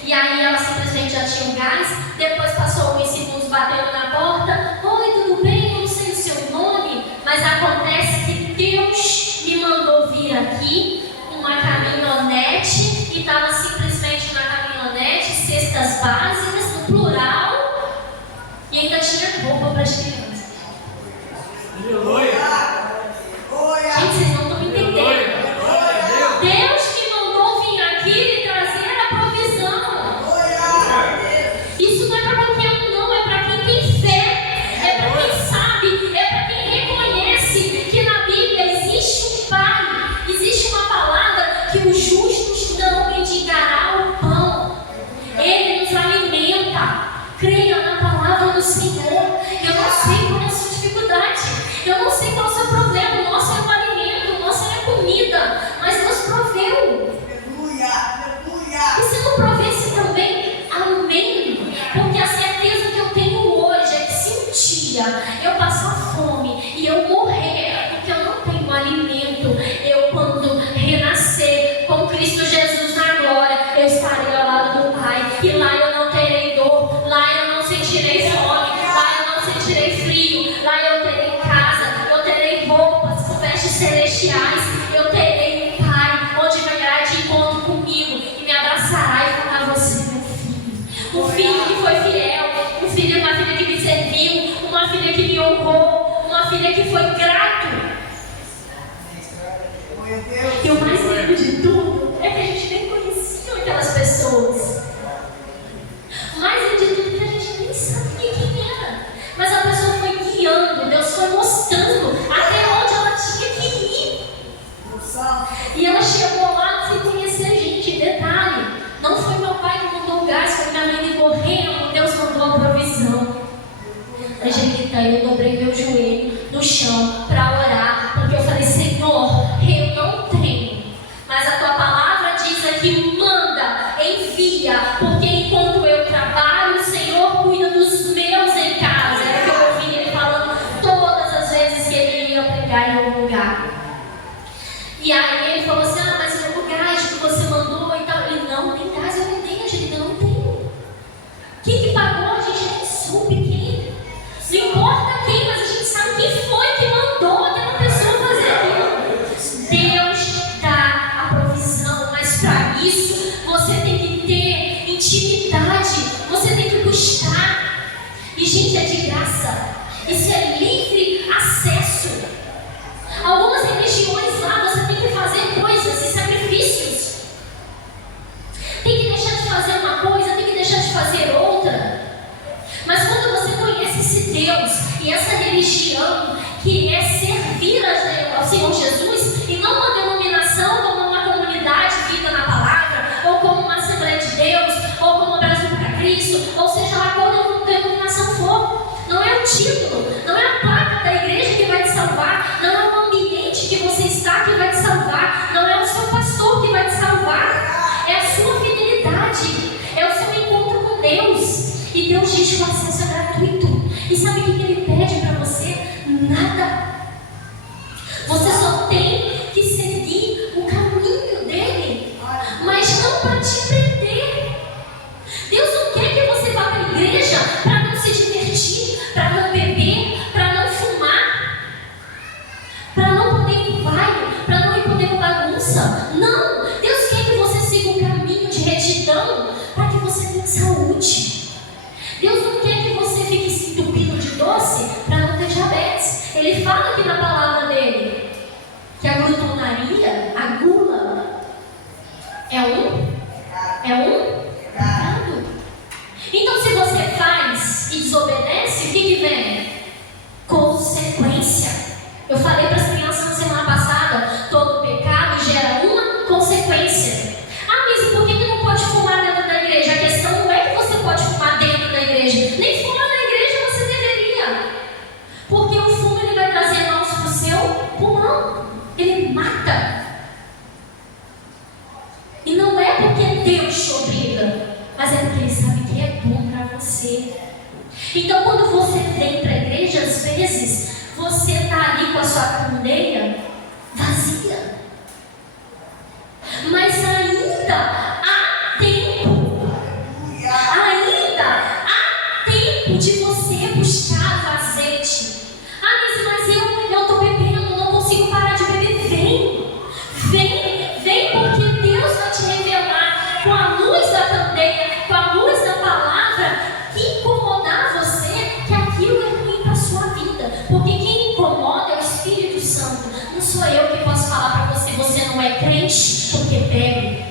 E aí ela simplesmente já tinha o gás. Depois passou alguns segundos batendo na porta. Oi, tudo bem? Eu não sei o seu nome, mas acontece que Deus me mandou vir aqui uma caminhonete e estava simplesmente na caminhonete cestas básicas, no plural, e ainda tinha roupa para as crianças. Gente, vocês não estão me entendendo. Deus me mandou vir aqui e trazer a provisão. Isso não é para qualquer um, não, é para quem tem fé, é para quem sabe, é para quem reconhece que na Bíblia existe um Pai, existe uma palavra que os justos não mendigará o pão. Ele nos alimenta. Creia na palavra do Senhor. Eu não sei qual é a sua dificuldade, eu não sei qual é o seu problema. O nosso é o alimento, o nosso é a comida, mas Deus proveu. E se não provesse também, amém. Porque a certeza que eu tenho hoje é que se um dia eu passar fome e eu morrer, porque eu não tenho alimento, eu quando renascer com Cristo Jesus na glória, eu estarei ao lado do Pai. E lá eu não terei dor, lá eu não sentirei fome, lá eu não sentirei frio. honrou, uma filha que foi grata. E o mais lindo de tudo é que a gente nem conhecia aquelas pessoas. O mais lindo de tudo é que a gente nem sabia quem era. Mas a pessoa foi guiando, Deus foi mostrando até onde ela tinha que ir. E ela chegou lá sem conhecer a gente. Detalhe, não foi meu pai que mandou o gás, foi minha mãe ligou correndo, Deus mandou a provisão. Angelita, eu dobrei meu joelho no chão para orar, porque eu falei, Senhor, eu não tenho, mas a tua palavra diz aqui, manda, envia, porque enquanto eu trabalho, o Senhor cuida dos meus em casa. Era o que eu ouvi ele falando todas as vezes que ele ia pregar em algum lugar. E aí ele falou assim, mas o gás que você mandou e tal. Ele, não tem gás, eu não tenho, Angelita, não tenho. Quem que pagou? A gente nem soube quem. Não importa quem, mas a gente sabe quem foi que mandou aquela pessoa fazer aquilo. Deus dá a provisão, mas para isso você tem que ter intimidade, você tem que buscar. E gente, é de graça, isso é livre acesso. Algumas religiões lá você tem que fazer coisas e sacrifícios, tem que deixar de fazer uma coisa, tem que deixar de fazer outra. Mas quando você conhece esse Deus e essa religião que é servir ao Senhor Jesus e não uma denominação como uma comunidade vida na palavra, ou como uma Assembleia de Deus, ou como o Brasil para Cristo, ou seja lá qual denominação for, não é o título, não é a placa da igreja que vai te salvar, não é o ambiente que você está que vai te salvar, não é o seu pastor que vai te salvar, é a sua fidelidade, é o seu encontro com Deus. E Deus diz que o acesso é gratuito. E sabe o que Ele pede para você? Nada. Você só tem que seguir o caminho dele, mas não para te prender. Deus não quer que você vá para a igreja para não se divertir, para não beber, para não fumar, para não poder ir para o baile, para não ir poder para bagunça. Não. Deus quer que você siga o caminho de retidão para que você tenha saúde. Deus não quer que você fique se entupindo de doce para não ter diabetes. Ele fala aqui na palavra dele que a glutonaria, a gula, é um pecado. Então se você faz e desobedece, o que vem? Consequência. Eu falei para as crianças na semana passada, todo pecado gera uma consequência. Mas por que não pode fumar dentro da igreja? A questão não é que você pode fumar dentro da igreja, nem fora da igreja você deveria, porque o fumo ele vai trazer mãos para o seu pulmão, ele mata. E não é porque Deus te obriga, mas é porque Ele sabe que é bom para você. Então quando você vem para a igreja, às vezes você está ali com a sua candeia vazia, mas ainda há tempo, de você buscar o azeite. Mas eu estou bebendo, não consigo parar de beber. Vem, porque Deus vai te revelar com a luz da candeia, com a luz da palavra, que incomodar você, que aquilo é ruim para a sua vida. Porque quem incomoda é o Espírito Santo. Não sou eu que posso falar para você, você não é crente, porque bebe.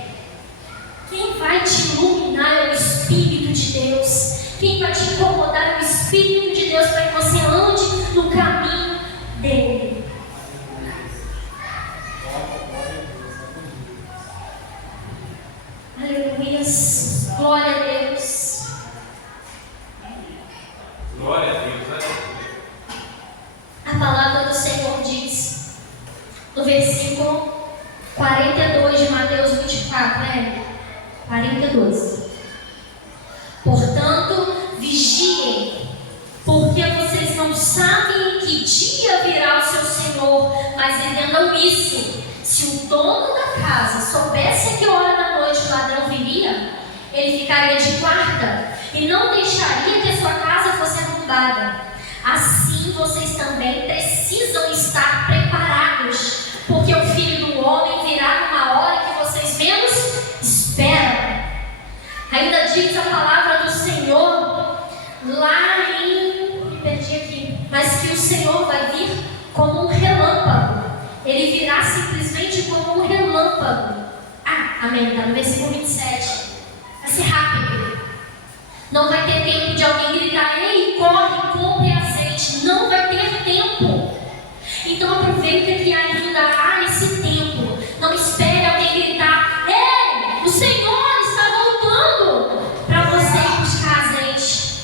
Quem vai te iluminar é o Espírito de Deus. Quem vai te incomodar é o Espírito de Deus para que você ande no caminho dele. Aleluia. Glória a Deus. Glória a Deus. A palavra do Senhor diz no versículo 42 de Mateus 24, né? 42. Portanto, vigiem, porque vocês não sabem em que dia virá o seu Senhor, mas entendam isso: se o dono da casa soubesse a que hora da noite o ladrão viria, ele ficaria de guarda e não deixaria que a sua casa fosse arrombada. Assim, vocês também precisam estar preparados, porque o Filho do Homem virá numa hora que vocês menos esperam. Ainda diz a palavra do Senhor lá me perdi aqui, mas que o Senhor vai vir como um relâmpago. Ele virá simplesmente como um relâmpago. Amém, está no versículo 27. Vai ser rápido. Não vai ter tempo de alguém gritar: ei, corre, compre azeite. Não vai ter tempo. Então aproveita que ainda há esse tempo. Não espere alguém gritar: ei, o Senhor está voltando, para você ir buscar azeite.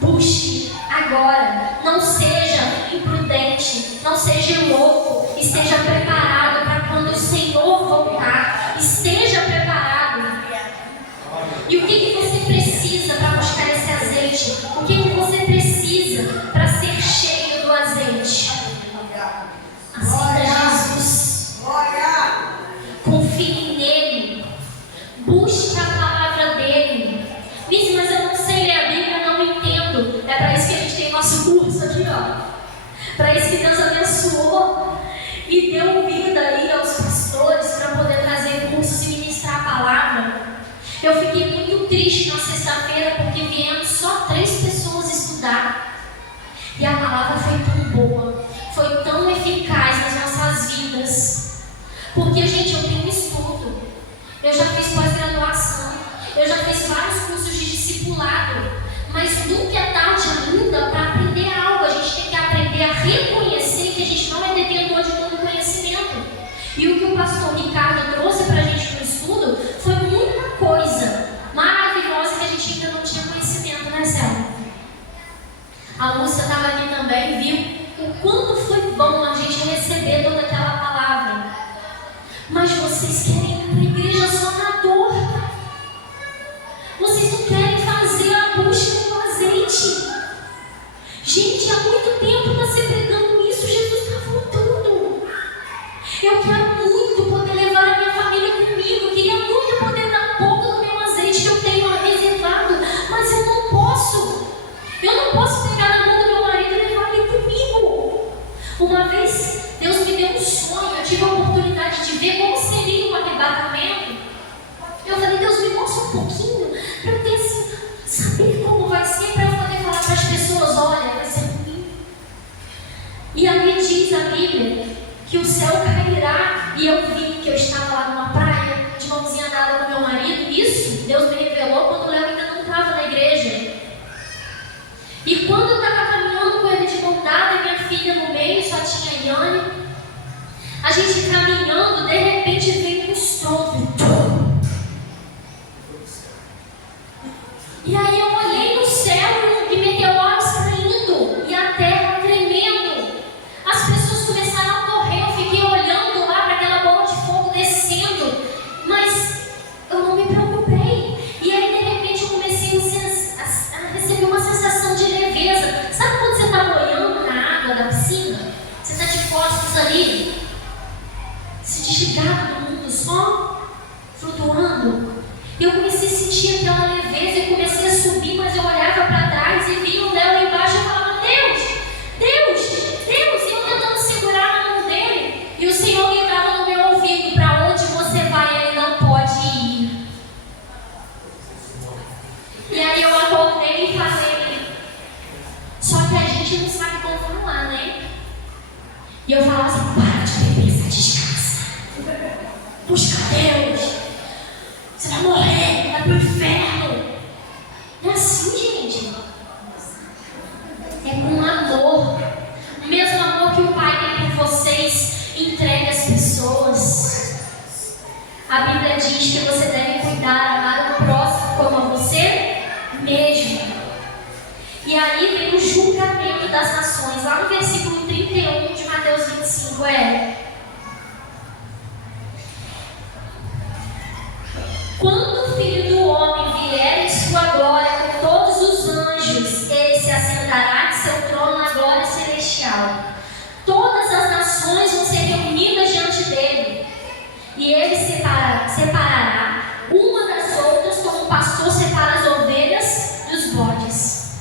Busque agora. Não seja imprudente, não seja louco. Esteja preparado para quando o Senhor voltar. Esteja preparado. E o que você precisa para buscar esse azeite? O que você precisa para ser cheio do azeite? Aceita Jesus. Confie nele. Busque a palavra dele. Vice, mas eu não sei ler a Bíblia, não entendo. É para isso que a gente tem nosso curso aqui, ó. Para isso que Deus abençoou e deu vida aí aos pastores para poder trazer cursos e ministrar a palavra. Eu fiquei muito triste na sexta-feira porque viemos só 3 pessoas estudar. E a palavra foi tão boa, foi tão eficaz nas nossas vidas. Porque, gente, eu tenho estudo. Eu já fiz pós-graduação. Eu já fiz vários cursos de discipulado. Mas nunca é tarde ainda para aprender algo. A gente tem que aprender a reconhecer que a gente não é detentor de todo conhecimento. E o que o pastor Ricardo trouxe para a gente no estudo foi muita coisa maravilhosa que a gente ainda não tinha conhecimento, né, Selma? A Lúcia estava aqui também, viu o quanto foi bom a gente receber toda aquela palavra. Mas vocês querem ir para a igreja só na dor. Vocês não querem fazer a busca do azeite. Gente, há muito tempo está se pregando isso. Jesus está voltando. Eu quero muito poder levar a minha família comigo. Eu queria muito poder dar um pouco do meu azeite que eu tenho reservado. Mas eu não posso. Eu não posso pegar na mão do meu marido e levar ele comigo. Uma vez, Deus me deu um sonho. Eu tive a oportunidade de ver como seria o arrebatamento. Eu falei: Deus, me mostra um pouquinho para eu ter assim, saber como vai ser, para eu poder falar para as pessoas: olha, vai ser comigo. E ali diz a Bíblia que o céu cairá. E eu vi que eu estava lá numa praia, de mãozinha dada com meu marido. Isso Deus me revelou quando o Léo ainda não estava na igreja. E quando eu estava caminhando com ele de mão dada e minha filha no meio, só tinha a Yane, a gente caminhando, de repente veio um estrondo. E aí eu olhei no céu e meteoros caindo e a terra tremendo. As pessoas começaram a correr, eu fiquei olhando lá para aquela bola de fogo descendo, mas eu não me preocupei. E aí de repente eu comecei a receber uma sensação de leveza. Sabe quando você está boiando na água da piscina? Você está de costas ali, se desligado do mundo só, flutuando. E eu comecei a sentir aquela leveza e comecei a subir, mas eu olhava para trás e via o Léo lá embaixo e falava: Deus, Deus, Deus. E eu tentando segurar a mão dele. E o Senhor gritava no meu ouvido: para onde você vai? Ele não pode ir. E aí eu acordei e falei: só que a gente não sabe como falar, né? E eu falava assim: para de beber essa desgraça. Busca Deus. Você vai morrer, vai pro inferno. Não é assim, gente. É com amor. O mesmo amor que o Pai tem por vocês, entregue às pessoas. A Bíblia diz que você deve cuidar, amar o próximo como a você mesmo. E aí vem o julgamento das nações. Lá no versículo 31 de Mateus 25 quando o Filho do Homem vier em sua glória com todos os anjos, ele se assentará em seu trono na glória celestial. Todas as nações vão ser reunidas diante dele. E ele separará uma das outras, como o pastor separa as ovelhas dos bodes.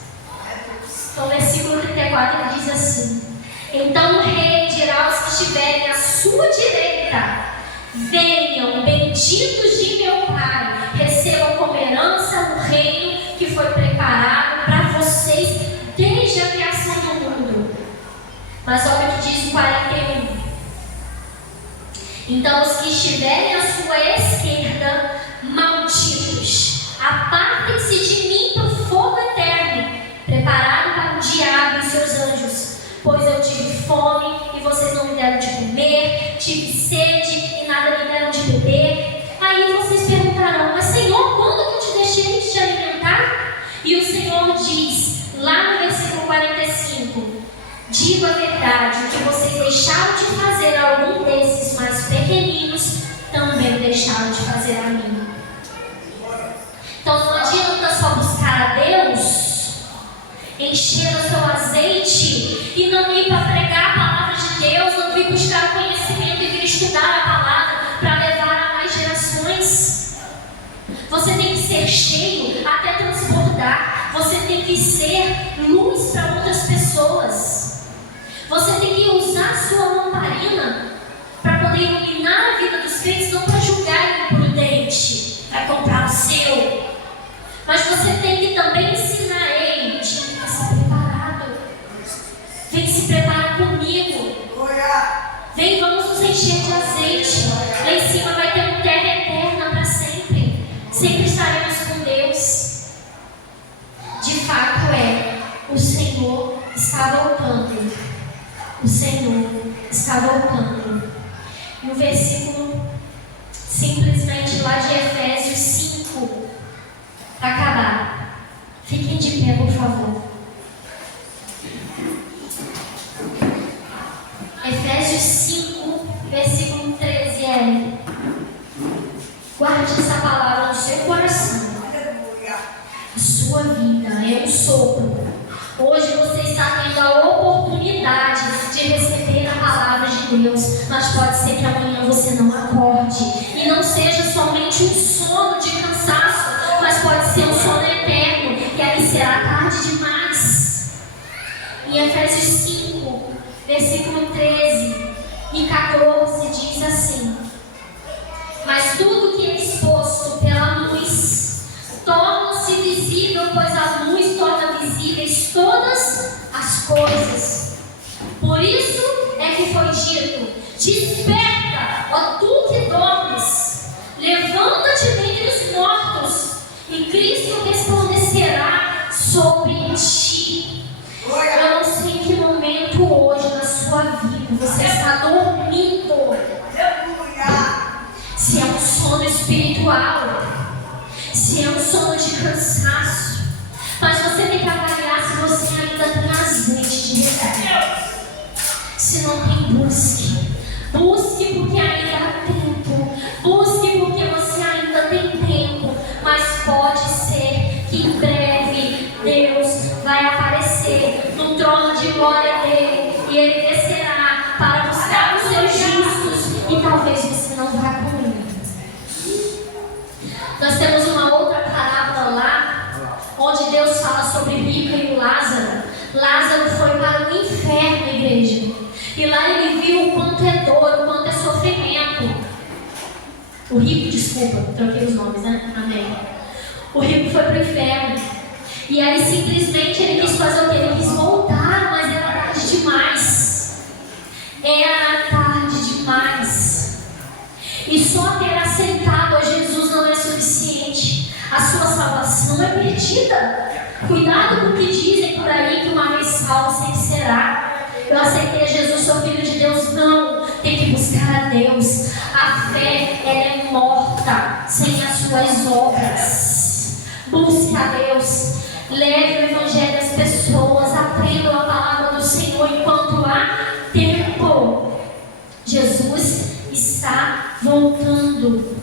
Então, o versículo 34 ele diz assim: então o rei dirá aos que estiverem à sua direita: venham, benditos de meu Pai, recebam como herança o reino que foi preparado para vocês desde a criação do mundo. Mas olha o que diz o 41. Então os que estiverem à sua esquerda, malditos, apartem-se de mim para o fogo eterno, preparado para o diabo e seus anjos. Pois eu tive fome e vocês não me deram de comer, tive sede e nada me deram de beber. Aí vocês perguntarão: mas Senhor, quando que eu te deixei de te alimentar? E o Senhor diz, lá no versículo 45: digo a verdade, o que vocês deixaram de fazer a algum desses mais pequeninos, também deixaram de fazer a mim. Então não adianta só buscar a Deus, encher o seu azeite e não ir para pregar a palavra de Deus, não vir buscar conhecimento e vir estudar a palavra para levar a mais gerações. Você tem que ser cheio até transbordar. Você tem que ser luz para outras pessoas. Você tem que usar a sua lamparina para poder iluminar a vida dos crentes, não para julgar imprudente, para comprar o seu. Mas você tem que também ensinar ele: vem se preparado, vem se preparar comigo, vem, vamos nos encher de azeite. Lá em cima vai ter uma terra eterna para sempre. Sempre estaremos com Deus. De fato o Senhor está voltando. O Senhor está voltando. E o versículo simplesmente lá de Efésios 5, para acabar. Fiquem de pé, por favor. Efésios 5, versículo 13. Guarde essa palavra no seu coração. A sua vida é um sopro. Hoje você está tendo a oportunidade de receber a palavra de Deus, mas pode ser que amanhã você não acorde e não seja somente um sono de cansaço, mas pode ser um sono eterno, e aí será tarde demais. Em Efésios 5, versículo 13 e 14 diz assim: mas tudo que é exposto pela luz torna-se visível, pois a luz torna visíveis todas as coisas. Por isso é que foi dito: desperta, ó tu que dormes, levanta-te dentre os mortos, e Cristo resplandecerá sobre ti. Eu não sei em que momento hoje na sua vida você está dormindo. Se é um sono espiritual, se é um sono de cansaço, mas você tem que avaliar se você ainda tem azeite de verdade. Se não tem, busque. Busque porque ainda há tempo. Busque porque você ainda tem tempo. Mas pode ser que em breve Deus vai aparecer no trono de glória dele, e ele descerá para buscar os seus justos, e talvez você não vá com ele. Nós temos uma outra parábola lá, onde Deus fala sobre o rico e o Lázaro. Lázaro foi para o inferno, igreja. E lá ele viu o quanto é dor, o quanto é sofrimento. O rico, desculpa, troquei os nomes, né? Amém. O rico foi para o inferno. E aí simplesmente ele quis fazer o quê? Ele quis voltar, mas era tarde demais. Era tarde demais. E só ter aceitado a Jesus não é suficiente. A sua salvação é perdida. Cuidado com o que dizem por aí, que uma vez salvo sempre será. Eu aceitei Jesus, sou filho de Deus. Não, tem que buscar a Deus. A fé, ela é morta sem as suas obras. Busque a Deus. Leve o evangelho às pessoas. Aprendam a palavra do Senhor enquanto há tempo. Jesus está voltando.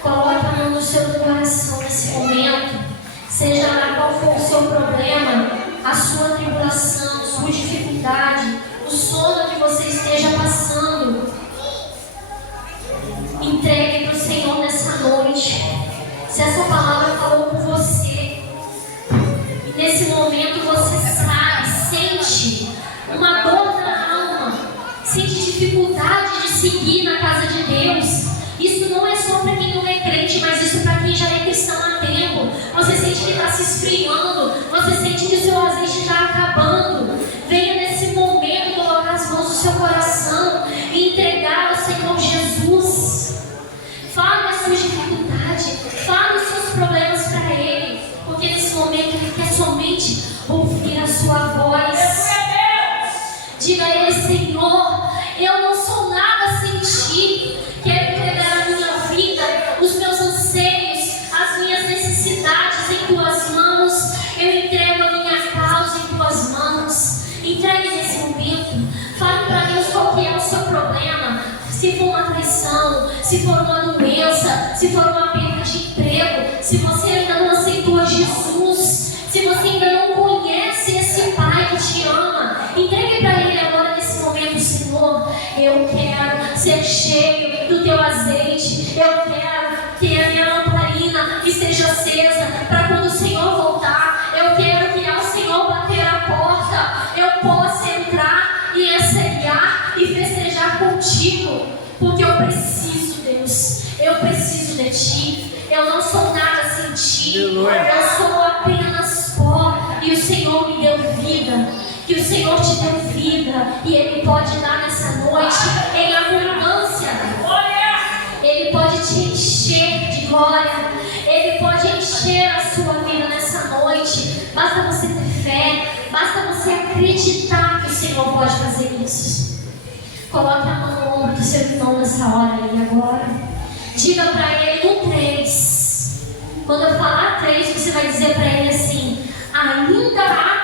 Coloque a mão no seu coração nesse momento. Seja lá qual for o seu problema, a sua tribulação, a sua dificuldade, o sono que você esteja passando, entregue para o Senhor nessa noite. Se essa palavra falou com você, e nesse momento você sabe, sente uma dor na alma, sente dificuldade de seguir na casa de Deus, isso não é só para quem não é crente, mas isso para quem já é cristão há tempo. Você sente que está se esfriando, você sente que o seu azeite está acabando. Venha nesse momento colocar as seu coração e entregar ao Senhor Jesus. Fale a sua dificuldade, fale os seus problemas para Ele, porque nesse momento Ele quer somente ouvir a sua voz. Diga a Ele: Senhor, eu não sou nada sem Ti. Quero entregar a minha vida, os meus anseios, as minhas necessidades em Tuas mãos. Eu entrego a minha causa em Tuas mãos. Entregue nesse momento. Fale para Deus qual que é o seu problema. Se for uma traição, se for uma doença, se for uma perda de emprego, se você ainda não aceitou Jesus, se você ainda não conhece esse Pai que te ama, entregue para Ele agora nesse momento: Senhor, eu quero ser cheio do Teu azeite, eu quero que a minha lamparina esteja acesa para quando o Senhor voltar. Eu quero que ao Senhor bater a porta, eu possa entrar e ensaiar e festejar contigo, porque eu preciso, Deus, eu preciso de Ti. Eu não sou nada sem Ti, eu sou apenas pó, e o Senhor me deu vida, que o Senhor te deu vida, e Ele pode dar nessa noite em abundância. Ele pode te encher de glória, Ele pode encher a sua vida nessa noite. Basta você ter fé, basta você acreditar que o Senhor pode fazer isso. Coloque a mão no ombro do seu irmão nessa hora aí agora. Diga para ele no 3. Quando eu falar 3, você vai dizer para ele assim: ainda há